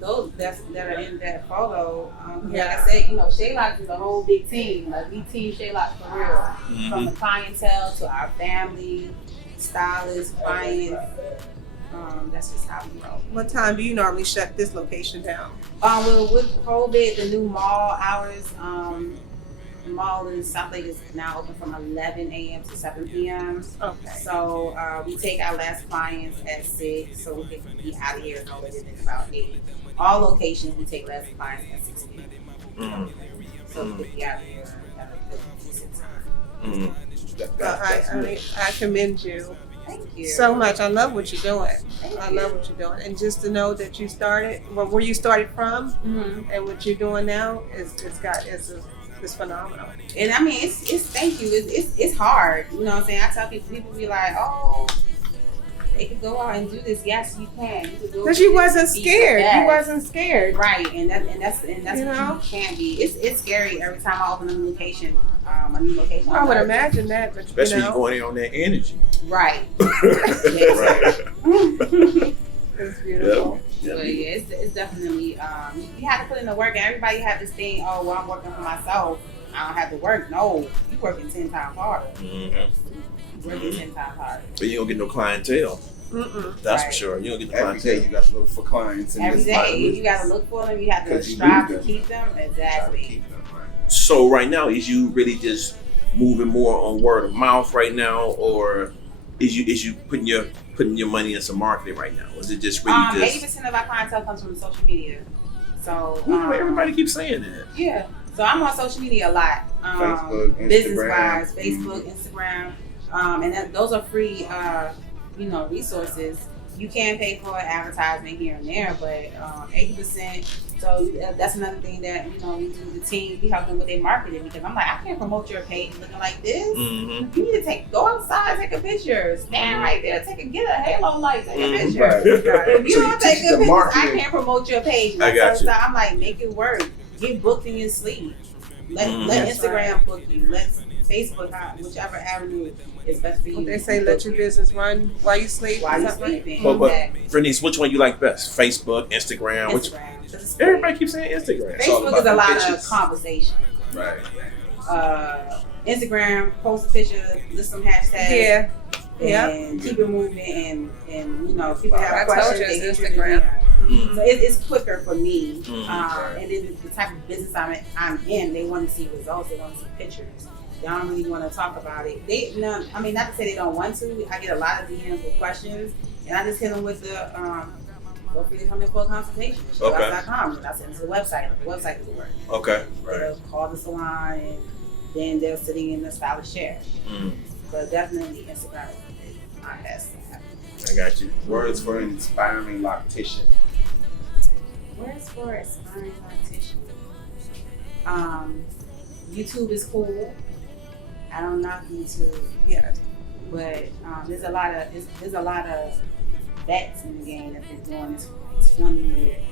Those that are in that photo. Like I said, you know, Shealocs is a whole big team. Like we team Shealocs for real. From the clientele to our family, stylists, clients. That's just how we roll. What time do you normally shut this location down? Well, with COVID, the new mall hours, the mall in South Lake is now open from 11 a.m. to 7 p.m. Okay. So we take our last clients at 6, so we can be out of here no later than about 8. All locations, we take last clients at 6 p.m. So we can be out of here at a good time. I commend you. Thank you. So much. I love what you're doing. Thank I you. love what you're doing. And just to know that you started, where you started from, and what you're doing now is phenomenal. And I mean, it's thank you. It's hard. You know what I'm saying? I tell people be like, oh, they could go out and do this. Yes, you can. Because you wasn't scared. You wasn't scared. Right, and that's You what know? you can be. It's scary every time I open a new location. A new location. I would imagine that, but Especially you you know, going in on that energy. Right. it's beautiful. Yeah. But yeah, it's definitely you have to put in the work, and everybody have this thing. Oh, well, I'm working for myself. I don't have to work. No, you working 10 times harder. You working 10 times harder. But you don't get no clientele. That's for Right. sure. You don't get the Every day clientele. you got to look for clients. Every day you got to look for them. You have to 'Cause you strive need to them. keep them. Try to Exactly. keep them, right? So right now, is you really just moving more on word of mouth right now, or is you putting your money in some marketing right now? Is it just really just? 80% of our clientele comes from social media. So Everybody keeps saying that. yeah. So I'm on social media a lot. Facebook, Instagram. Business wise, Facebook, Instagram, and those are free, resources. You can pay for advertisement here and there, but 80%. So that's another thing that, you know, we do the team, we help them with their marketing, because I'm like, I can't promote your page looking like this. You need to go outside, take a picture, stand right there, get a halo light, take a picture. If you don't take good pictures, I can't promote your page. I got you. So I'm like, make it work. Get booked in your sleep. Let Instagram book you. Let Facebook, whichever avenue is best for you. They say let your business run while you sleep. While you sleeping. But Vernice, which one you like best? Facebook, Instagram? Everybody keeps saying Instagram. Facebook is a lot of conversation. Right. Instagram, post a picture, list some hashtags. Yeah. And keep it moving, and you know, people have I questions. told you it's Instagram. So it's quicker for me. And then the type of business I'm in, they want to see results. They want to see pictures. They don't really want to talk about it. I mean, not to say they don't want to. I get a lot of DMs with questions, and I just hit them with the feel free to come in for a consultation. Shealocs.com. And I send them to the website. The website doesn't work. Okay. They'll call the salon, and then they're sitting in the stylist chair. But definitely Instagram is my best. I got you. Words for an inspiring loctician. Words for aspiring loctician. YouTube is cool. I don't knock YouTube. But there's a lot of vets in the game that been doing this for 20 years.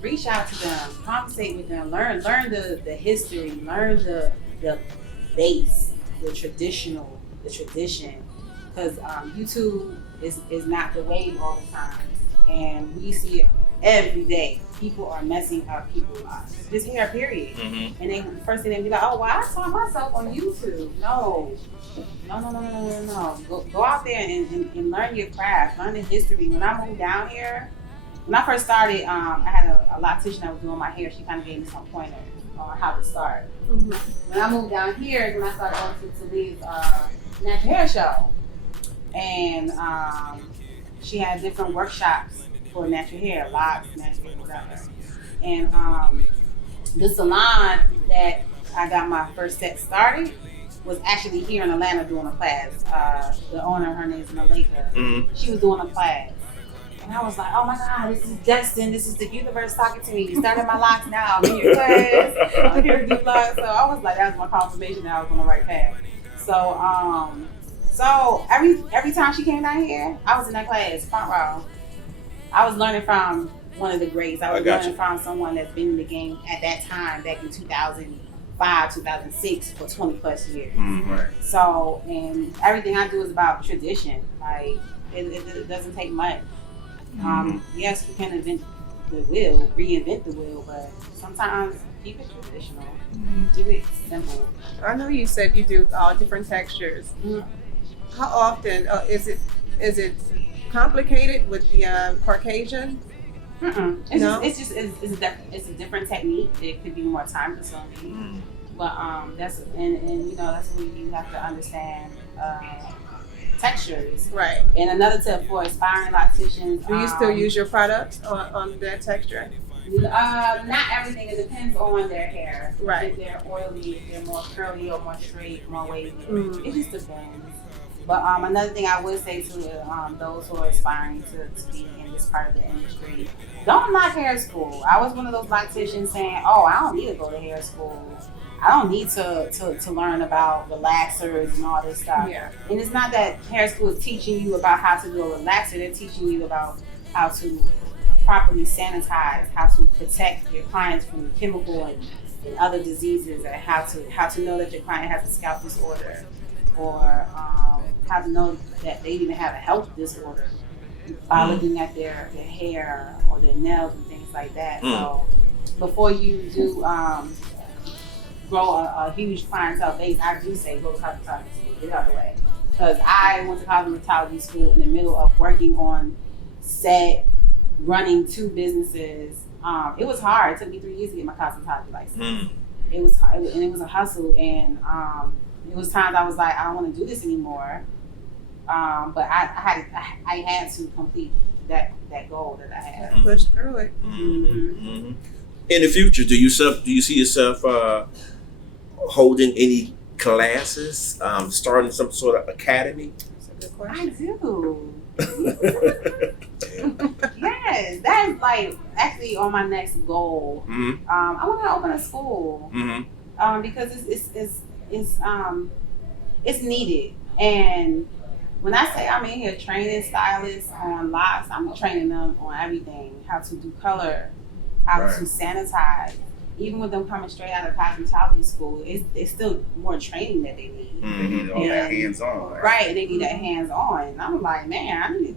Reach out to them, conversate with them, learn the history, learn the base, the tradition. Because YouTube is not the wave all the time, and we see it every day. People are messing up people's lives. Just hair, period. And then first thing they be like, oh, well, I saw myself on YouTube. No. Go out there and learn your craft, learn the history. When I moved down here, when I first started, I had a loctician that was doing my hair. She kind of gave me some pointers on how to start. When I moved down here, when I started going to Lee's natural hair show, and she had different workshops for natural hair, locs, natural hair, whatever. And the salon that I got my first set started was actually here in Atlanta doing a class. The owner, her name is Malika. She was doing a class. And I was like, oh my God, this is destined. This is the universe talking to me. You started my locks now. I'm in your class. I'm here to do locks. So I was like, that was my confirmation that I was on the right path. So every time she came down here, I was in that class, front row. I was learning from one of the greats. I was learning from someone that's been in the game at that time, back in 2005, 2006, for 20 plus years. So, and everything I do is about tradition. Like, it doesn't take much. Yes, you can reinvent the wheel, but sometimes keep it traditional. Keep it simple. I know you said you do all different textures. How often is it complicated with the Caucasian? It's a different technique. It could be more time consuming, but that's and you know, that's when you have to understand textures. Right. And another tip for aspiring locticians: do you still use your products on their texture? Not everything. It depends on their hair. Right. If they're oily, if they're more curly or more straight, more wavy. It just depends. But another thing I would say to those who are aspiring to be in this part of the industry, don't knock hair school. I was one of those locticians saying, oh, I don't need to go to hair school. I don't need to learn about relaxers and all this stuff. Yeah. And it's not that hair school is teaching you about how to do a relaxer. They're teaching you about how to properly sanitize, how to protect your clients from chemical and other diseases, and how to know that your client has a scalp disorder, or how to know that they even have a health disorder by looking at their hair or their nails and things like that. So before you do grow a huge clientele base, I do say go to cosmetology school, get out of the way. Because I went to cosmetology school in the middle of working on set, running 2 businesses. It was hard. It took me 3 years to get my cosmetology license. It was hard, and it was a hustle, and it was times I was like, I don't want to do this anymore. But I had to complete that goal that I had. Push through it. In the future, do you see yourself holding any classes, starting some sort of academy? That's a good question. I do. Yes, that's like actually on my next goal. Mm-hmm. I want to open a school because it's needed. And when I say I'm in here training stylists on locks, I'm training them on everything: how to do color, how to sanitize. Even with them coming straight out of cosmetology school, it's still more training that they need. They need all that hands-on. Right, they need that hands-on. And I'm like, man,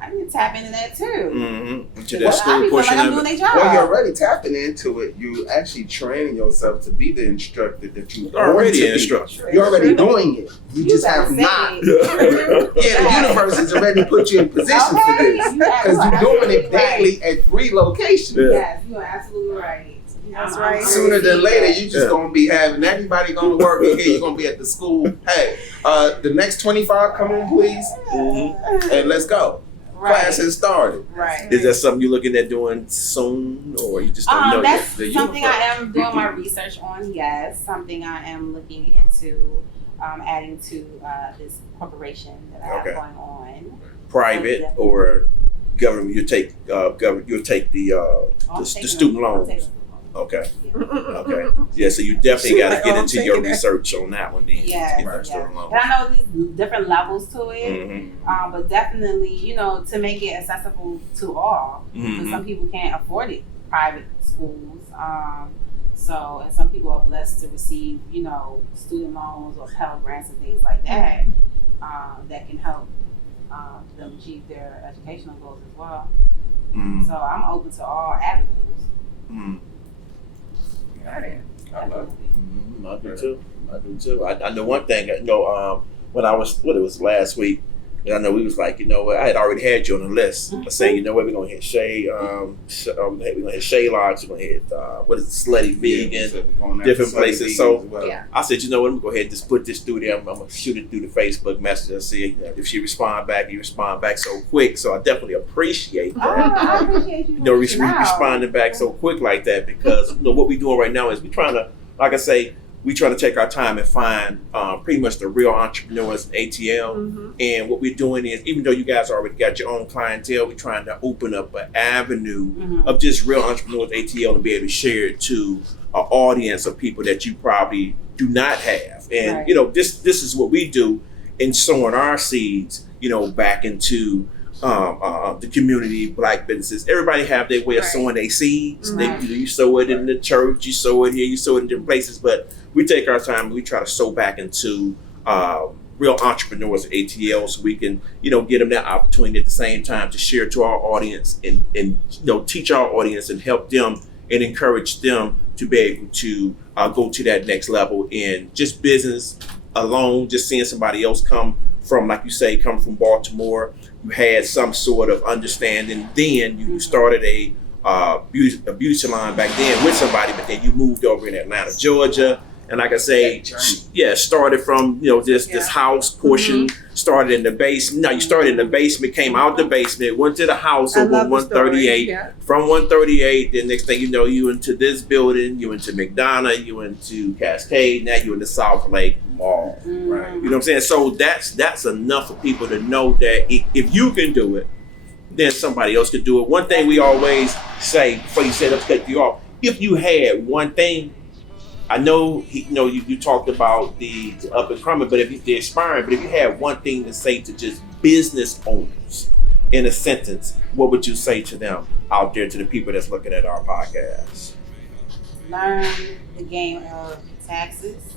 I need to tap into that too. To that school portion like I'm of doing it. their job. Well, you're already tapping into it. You actually training yourself to be the instructor that you Already an instructor. You're already doing it. You just have not. The universe has already put you in position for this because you're doing it daily at 3 locations. Yes, you are absolutely right. That's right. Sooner than later, you just gonna be having everybody gonna work in here. You're gonna be at the school. Hey, the next 25 come in, please, and let's go. Class has started. Right. Is that something you're looking at doing soon, or you just don't know that's yet? something I am doing my research on. Yes, something I am looking into adding to this corporation that I have going on. Private or government? You take you'll take the student loans. Okay. Okay. Yeah, so you definitely got to get into your research on that one then. Yeah. And I know there's different levels to it, but definitely, to make it accessible to all. Because some people can't afford it, private schools. And some people are blessed to receive, student loans or Pell Grants and things like that, that can help them achieve their educational goals as well. So I'm open to all avenues. I love it. I do too. I know one thing. When I was last week, I know we was like, I had already had you on the list. Saying, we're gonna hit Shay. We're gonna hit Shealocs. We're gonna hit Slutty Vegan, different places. So I said, I'm gonna go ahead and just put this through there. I'm gonna shoot it through the Facebook message and see if she respond back. You respond back so quick. So I definitely appreciate that. I appreciate you. Responding back so quick like that, because what we're doing right now is we're trying to, like I say, we try to take our time and find pretty much the real entrepreneurs in ATL. And what we're doing is, even though you guys already got your own clientele, we're trying to open up an avenue of just real entrepreneurs ATL and be able to share it to an audience of people that you probably do not have. And, this is what we do in sowing our seeds, back into the community, Black businesses. Everybody have their way of sowing their seeds. You sow it in the church, you sow it here, you sow it in different places, but we take our time and we try to sow back into real entrepreneurs at ATL so we can, get them that opportunity at the same time to share to our audience and teach our audience and help them and encourage them to be able to go to that next level in just business alone, just seeing somebody else come from Baltimore. You had some sort of understanding. Then you started a beauty salon back then with somebody, but then you moved over in Atlanta, Georgia. And like I say, started from this house portion, started in the basement. No, you started in the basement, came out the basement, went to the house over 138. From 138, the next thing you know, you into this building, you into McDonough, you into Cascade, now you in the South Lake Mall. Right. You know what I'm saying? So that's enough for people to know that if you can do it, then somebody else can do it. One thing we always say before you say let's cut you off, if you had one thing, I know you talked about the up and coming, but if the aspiring, but if you had one thing to say to just business owners in a sentence, what would you say to them out there, to the people that's looking at our podcast? Learn the game of taxes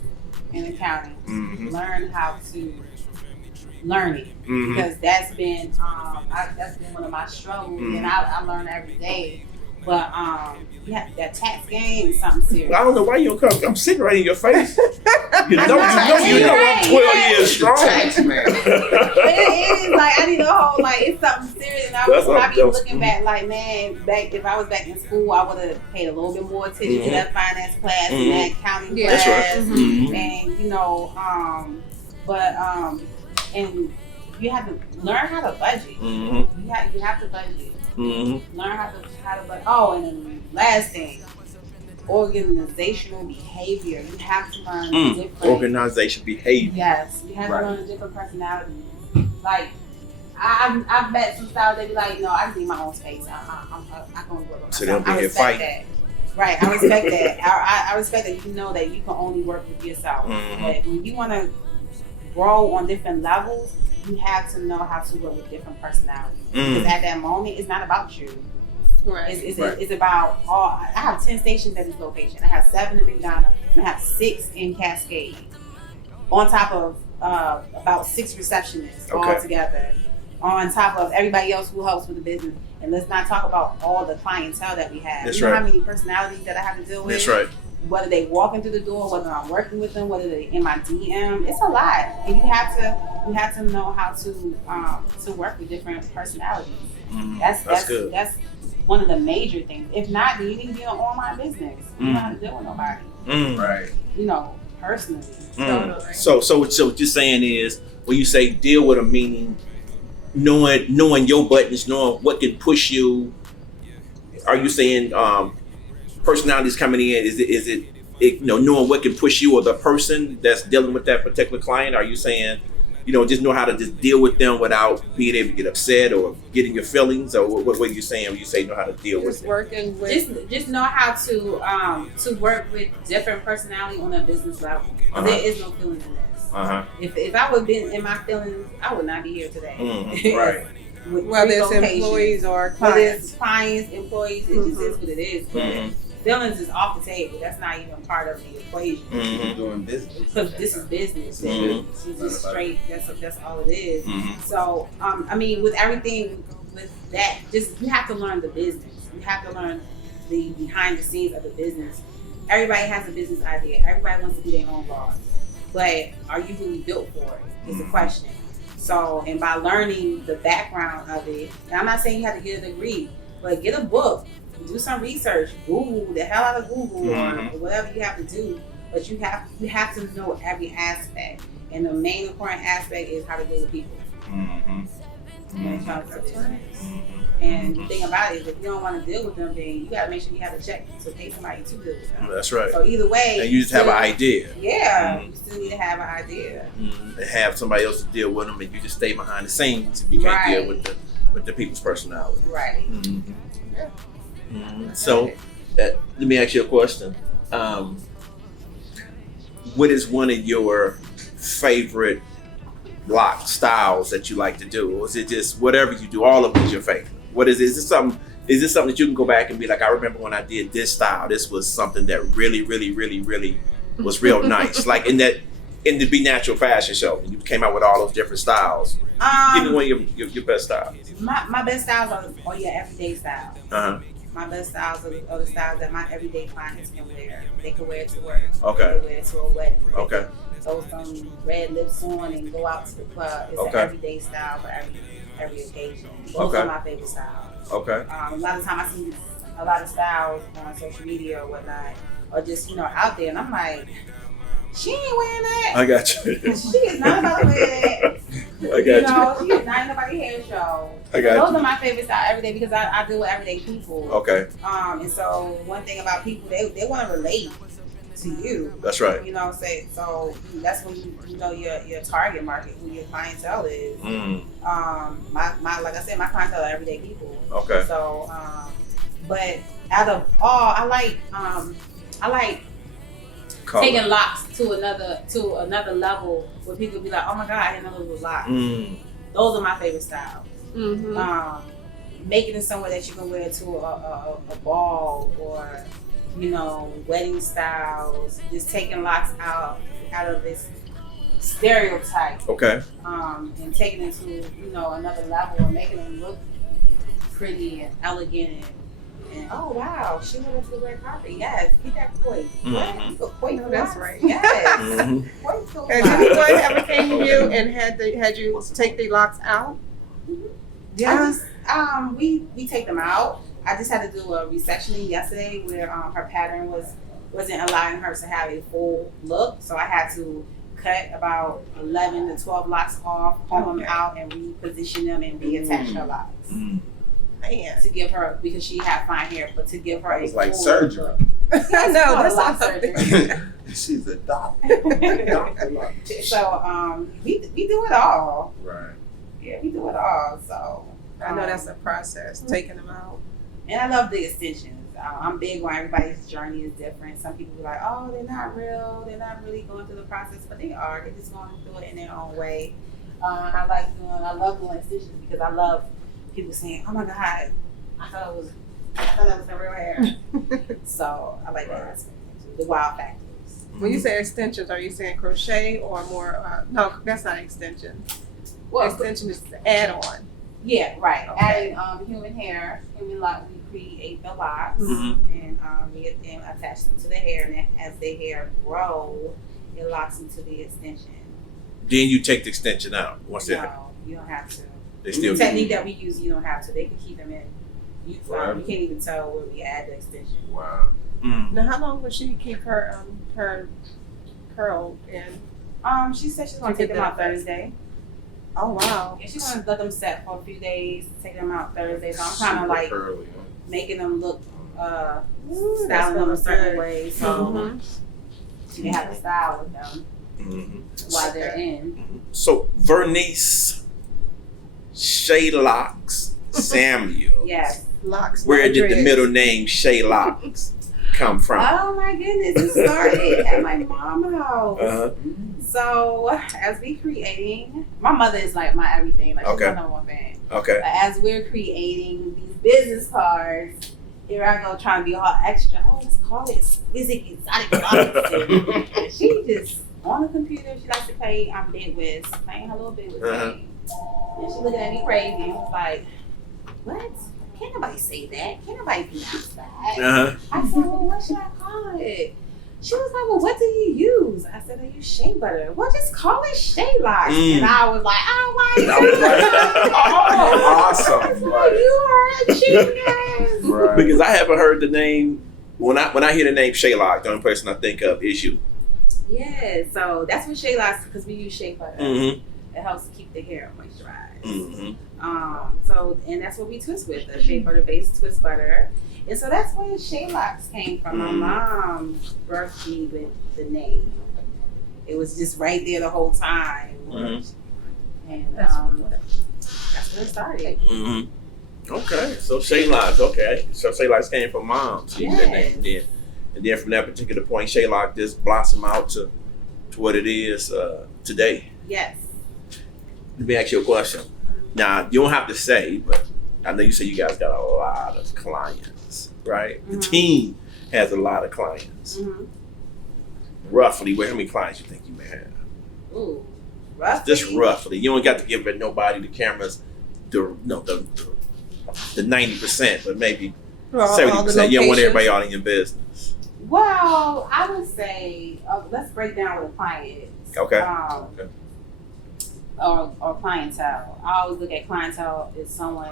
and accounting. Learn how to learn it, because that's been one of my struggles, and I learn every day. But that tax game is something serious. I don't know why you don't come. I'm sitting right in your face. You know I'm 12 years strong. Tax man. It is like I need a whole it's something serious. And I be looking back man, if I was back in school, I would have paid a little bit more attention to that finance class and that accounting class. That's right. And you have to learn how to budget. You have to budget. Learn how to budget. Oh, and then last thing, organizational behavior. You have to learn different organizational behavior. Yes, you have to learn the different personalities. Like I've met some styles that be like, no, I just need my own space. I'm going to work on myself. So they'll be I here respect fighting. that. Right, I respect that. I respect that you know that you can only work with yourself. Mm-hmm. But when you want to grow on different levels, you have to know how to work with different personalities. Because at that moment, it's not about you. Right. It's about all. I have 10 stations at this location. I have 7 in McDonough, and I have 6 in Cascade. On top of about 6 receptionists all together. On top of everybody else who helps with the business. And let's not talk about all the clientele that we have. That's you know right. how many personalities that I have to deal with? That's right. Whether they walk into the door, whether I'm working with them, whether they're in my DM, it's a lot. And you have to know how to work with different personalities. That's good. That's one of the major things. If not, then you need to be an online business. You don't know how to deal with nobody. Right. You know, personally. So what you're saying is, when you say deal with them, meaning knowing your buttons, knowing what can push you. Are you saying personalities coming in? Is it knowing what can push you or the person that's dealing with that particular client? Are you saying, just know how to just deal with them without being able to get upset or getting your feelings? Or what are you saying when you say know how to deal with Just it? working with. Just know how to work with different personality on a business level. There is no feelings in this. If I would have been in my feelings, I would not be here today. Right. Whether it's employees or clients. Whether it's clients, employees, it just is what it is. But feelings is off the table. That's not even part of the equation. Doing business. Because this is business. It's just straight. That's all it is. So, with everything with that, just you have to learn the business. You have to learn the behind the scenes of the business. Everybody has a business idea. Everybody wants to be their own boss. But are you really built for it? Is the question. So, and by learning the background of it, and I'm not saying you have to get a degree, but get a book, do some research, Google the hell out of Google or whatever you have to do. But you have to know every aspect, and the main important aspect is how to deal with people. And the thing about it is, if you don't want to deal with them, then you got to make sure you have a check to pay somebody to deal with them. That's right. So either way, and you just have an idea. Yeah, you still need to have an idea. And have somebody else to deal with them, and you just stay behind the scenes if you can't deal with the people's personality. Right. So, let me ask you a question. What is one of your favorite lock styles that you like to do? Or is it just whatever you do, all of it is your favorite? What is it? Is this something that you can go back and be like, I remember when I did this style, this was something that really, really, really, really was real nice. Like in the Be Natural fashion show, you came out with all those different styles. Give me one of your best styles. My best styles are your everyday styles. My best styles are the styles that my everyday clients can wear. They can wear it to work. Okay. They can wear it to a wedding. Okay. Throw some red lips on and go out to the club. It's an everyday style for every occasion. Those are my favorite styles. Okay. A lot of time I see a lot of styles on social media or whatnot, or just out there, and I'm like, she ain't wearing that. I got you. She is not about to wear that. I got you. She is not in nobody's hair show. I got Those you. are my favorite style every day because I deal with everyday people. Okay. And so one thing about people, they want to relate to you. That's right. So that's when you know your target market, who your clientele is. My like I said, my clientele are everyday people. Okay. So but out of all, I like Color. taking locks to another level where people be like, oh my God, I didn't know those was locks. Those are my favorite styles. Making it somewhere that you can wear to a ball or wedding styles, just taking locks out of this stereotype. Okay. And taking it to another level and making them look pretty and elegant and oh wow, she went into the red carpet. Yes, get that point. No, that's right. Yes. Has anyone ever came to you and had you take the locks out? Yeah. We take them out. I just had to do a resectioning yesterday where her pattern wasn't allowing her to have a full look, so I had to cut about 11 to 12 locks off, comb them out, and reposition them and reattach her locks. To give her, because she had fine hair, but to give her a full like surgery. look. Yeah, No, that's not not something. She's a doctor. So we do it all. Right. Yeah, we do it all. So I know that's a process, taking them out. And I love the extensions. I'm big on everybody's journey is different. Some people be like, oh, they're not real. They're not really going through the process, but they are. They're just going through it in their own way. I love doing extensions because I love people saying, oh my God, I thought that was the real hair. So I like that aspect too. The wild factors. When you say extensions, are you saying crochet or more? No, that's not extension. Well, extension is the add-on. Yeah, right. Okay. Adding human lock, we create the locks Mm-hmm. and we attach them to the hair, and then as the hair grow, it locks into the extension. Then you take the extension out. Once No, that you don't have to. they still The technique that we use, you don't have to. They can keep them in. You Right. can't even tell where we add the extension. Wow. Now, how long would she keep her curl in? She said she's gonna To take get them out that Thursday. Oh wow! Yeah, she's gonna let them set for a few days, take them out Thursday. So I'm kind of like curly, huh? making them look, Ooh, that's styling them a gonna certain good. way, so Mhm. she can have a style with them while they're in. So Vernice Shealocs Samuels. Yes. Locks. Where not did the dreads. middle name Shealocs come from? Oh my goodness, it started at my mom's house. Uh-huh. So as we creating, my mother is like my everything. Like she's Okay. my number one fan. Okay. But as we're creating these business cards, here I go trying to be all extra. Oh, let's call it exquisite exotic locs. And she just on the computer. She likes to play Bid Whist, playing her little Bid Whist game. And she looking at me crazy and was like, "What? Can't nobody say that. Can't nobody pronounce that." Uh-huh. I said, "Well, what should I call it?" She was like, "Well, what do you use?" I said, "I use shea butter." "Well, just call it Shealocs." And I was like, "Oh my God. Awesome. Like, you are a genius. Right. Because I haven't heard the name. When I hear the name Shealocs, the only person I think of is you. Yeah, so that's what Shealocs, because we use shea butter. Mm-hmm. It helps keep the hair moisturized. Mm-hmm. So, and that's what we twist with, the shea butter based twist butter. And so that's where Shealocs came from. My mom birthed me with the name. It was just right there the whole time. And that's where it started. Mm-hmm. Okay. So Shealocs. Okay. So Shealocs came from mom. She used that name. And then from that particular point, Shealocs just blossomed out to what it is today. Yes. Let me ask you a question. Now, you don't have to say, but I know you say you guys got a lot of clients, right? The team has a lot of clients. Roughly, how many clients you think you may have? Ooh, roughly? Just roughly. You don't got to give nobody the cameras the 90%, but maybe 70%. You don't want everybody all in your business. Well, I would say, let's break down what a client is. Okay. Okay. Or clientele. I always look at clientele as someone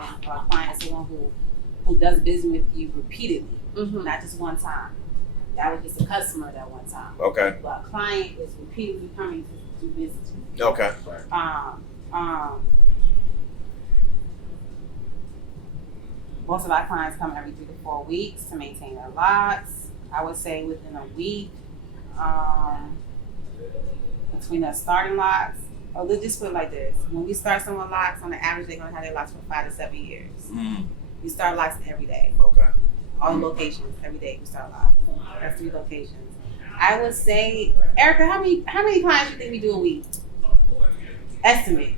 who does business with you repeatedly, not just one time. That was just a customer that one time. Okay. But a client is repeatedly coming to do business with you. Okay. Most of our clients come every 3 to 4 weeks to maintain their lots. I would say within a week, between their starting lots, or let's just put it like this. When we start someone locks, on the average, they're going to have their locks for 5 to 7 years. We start locks every day. Okay. All the locations, every day we start locks. That's 3 locations. I would say, Erica, how many clients do you think we do a week? Estimate.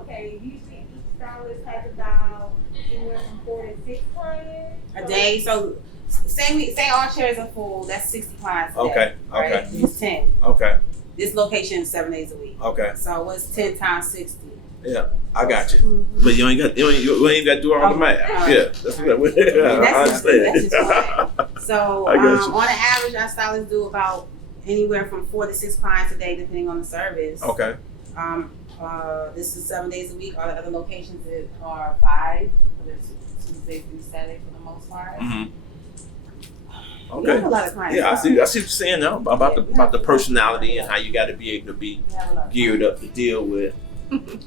Okay, usually each stylist has about anywhere from 4 to 6 clients. A day. So say all chairs are full, that's 60 clients a day. Okay. Right? Okay. It's 10. Okay. This location is 7 days a week. Okay. So what's 10 times 60? Yeah, I got you. But you ain't got to do all the math. Yeah, that's what I understand. That's just fine. So I got you. on an average, our stylists do about anywhere from 4 to 6 clients a day, depending on the service. Okay. This is 7 days a week. All the other locations are 5. Whether it's Tuesday through Saturday for the most part. Okay. We have a lot of clients. Yeah, I see what you're saying now about the personality and how you got to be able to be geared up to deal with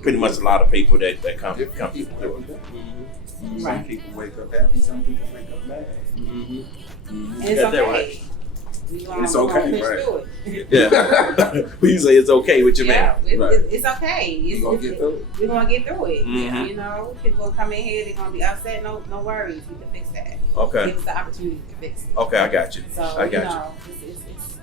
pretty much a lot of people that come Different through people it. every day. Some people wake up happy, some people wake up mad. And it's Got that okay. right. It's okay, right? Yeah. We say it's okay with your man. It's okay. We're gonna get through it. We're gonna get through it. Mhm. You know, people will come in here, they're gonna be upset. No worries. We can fix that. Okay. Give us the opportunity to fix it. Okay, I got you. So I got you know,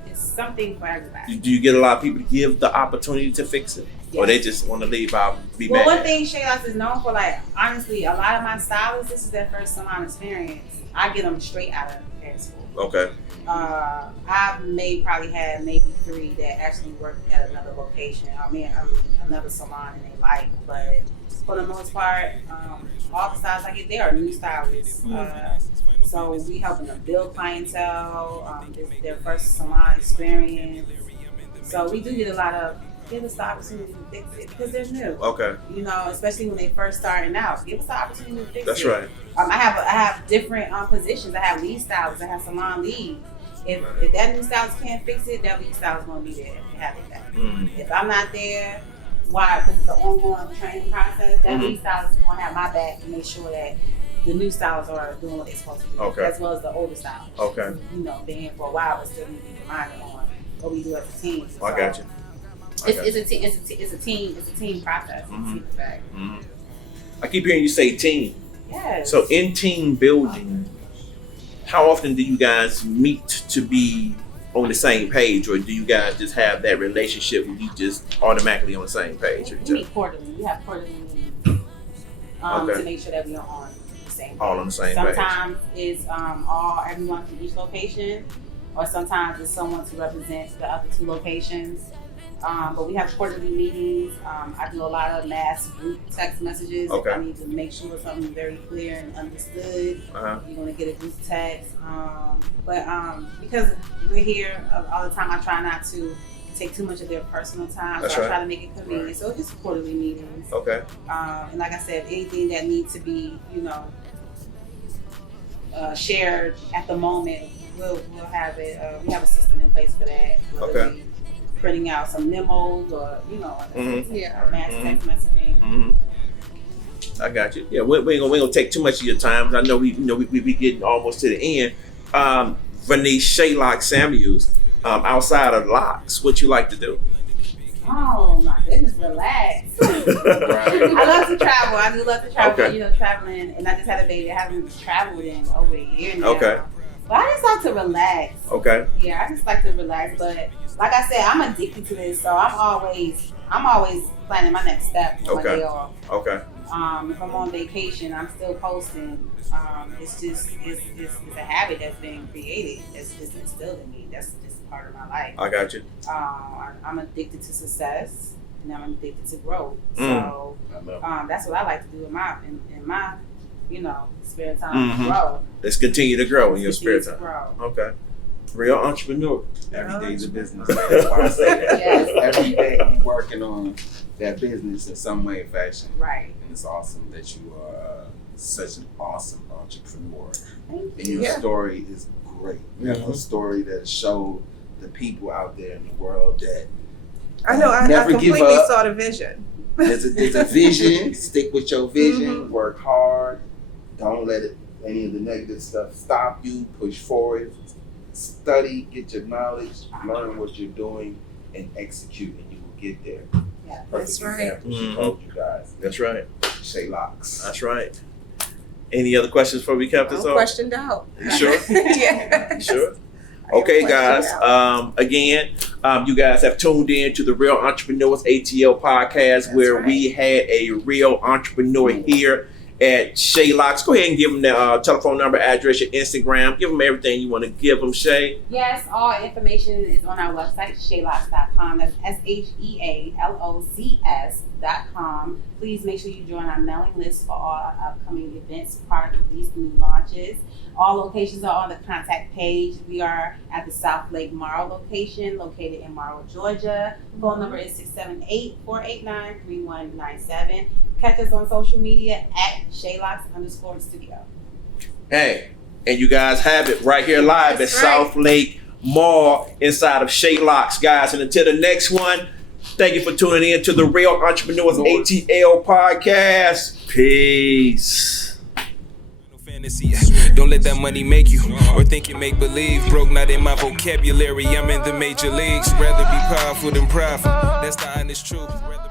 it's something for everybody. Do you get a lot of people to give the opportunity to fix it? Yes. Or they just want to leave out and be Well, mad? one thing Shealocs is known for, like, honestly, a lot of my stylists, this is their first salon experience. I get them straight out of hair school. Okay. I've probably had maybe 3 that actually worked at another location. Another salon in their life. But for the most part, all the stylists I get, they are new stylists. So we helping them build clientele. This is their first salon experience. So we do get a lot of give us the opportunity to fix it because they're new. Okay. You know, especially when they first starting out. Give us the opportunity to fix it. That's right. I have different positions. I have lead stylists. I have salon leads. If that new stylist can't fix it, that lead stylist gonna be there to have it done. Mm-hmm. If I'm not there, why? Because it's the ongoing training process. That lead stylist is gonna have my back to make sure that the new stylists are doing what they're supposed to do, Okay. as well as the older stylists. Okay. You know, been here for a while, but still need to be reminded on what we do as a team. I got you. It's a team process. Mhm. It's a fact. Mm-hmm. I keep hearing you say team. Yes. So in team building, how often do you guys meet to be on the same page, or do you guys just have that relationship where you just automatically on the same page? Or we just meet quarterly. We have quarterly meetings Okay. to make sure that we are on the same page. all on the same page? Sometimes it's everyone from each location, or sometimes it's someone to represent the other 2 locations. But we have quarterly meetings. I do a lot of mass group text messages. Okay. If I need to make sure something's very clear and understood, Uh-huh. you're gonna get a group text. But because we're here all the time, I try not to take too much of their personal time. That's so right. I try to make it convenient. So it's just quarterly meetings. Okay. And like I said, anything that needs to be, shared at the moment, we'll have it. We have a system in place for that. Whether Okay. we printing out some memos or, Mhm. mass Mhm. text messaging. Mm-hmm. I got you. Yeah, we ain't gonna take too much of your time. I know we getting almost to the end. Vernice Shealocs Samuels, outside of locks, what you like to do? Oh my goodness, relax. I love to travel. I do love to travel. Okay. Traveling, and I just had a baby. I haven't traveled in over a year now. Okay. But I just like to relax. Okay. Yeah, I just like to relax. But like I said, I'm addicted to this, so I'm always planning my next step on my day off. Okay. If I'm on vacation, I'm still posting. It's a habit that's been created. That's just instilled in me. That's just part of my life. I got you. I'm addicted to success, and I'm addicted to growth. Mm. So I love that's what I like to do in my spare time. Mhm. Grow. Let's continue to grow in your Continue spare to time. grow. Okay. Real entrepreneur. Every day's a business. That's why I say that. Yes. Every day you working on that business in some way or fashion. Right. And it's awesome that you are such an awesome entrepreneur. Thank And you. your Yeah. story is great. You have a story that showed the people out there in the world that I know. I Never give completely up. saw the vision. there's a vision. Stick with your vision. Work hard. Don't let any of the negative stuff stop you. Push forward. Study. Get your knowledge. Learn what you're doing, and execute, and you will get there. Yeah. That's right. Example she Mhm. told you guys. That's right. Shealocs. That's right. Any other questions before we cap I'm this off? questioned out. You sure? Yeah. You sure? I am Okay, questioned guys. out. Again, you guys have tuned in to the Real Entrepreneurs ATL Podcast, That's where right. we had a real entrepreneur here at Shealocs. Go ahead and give them the telephone number, address, your Instagram. Give them everything you want to give them, Shay. Yes, all information is on our website, shealocs.com. That's SHEALOCS.com. Please make sure you join our mailing list for all our upcoming events, product release, new launches. All locations are on the contact page. We are at the South Lake Morrow location, located in Morrow, Georgia. Phone number is 678-489-3197. Catch us on social media at Shealocs_studio. Hey, and you guys have it right here live That's at right. South Lake Mall inside of Shealocs, guys. And until the next one, thank you for tuning in to the Real Entrepreneurs ATL Podcast. Peace. fantasy. Don't let that money make you or think it make believe. Broke not in my vocabulary, I'm in the major leagues. Rather be powerful than prideful. That's the honest truth.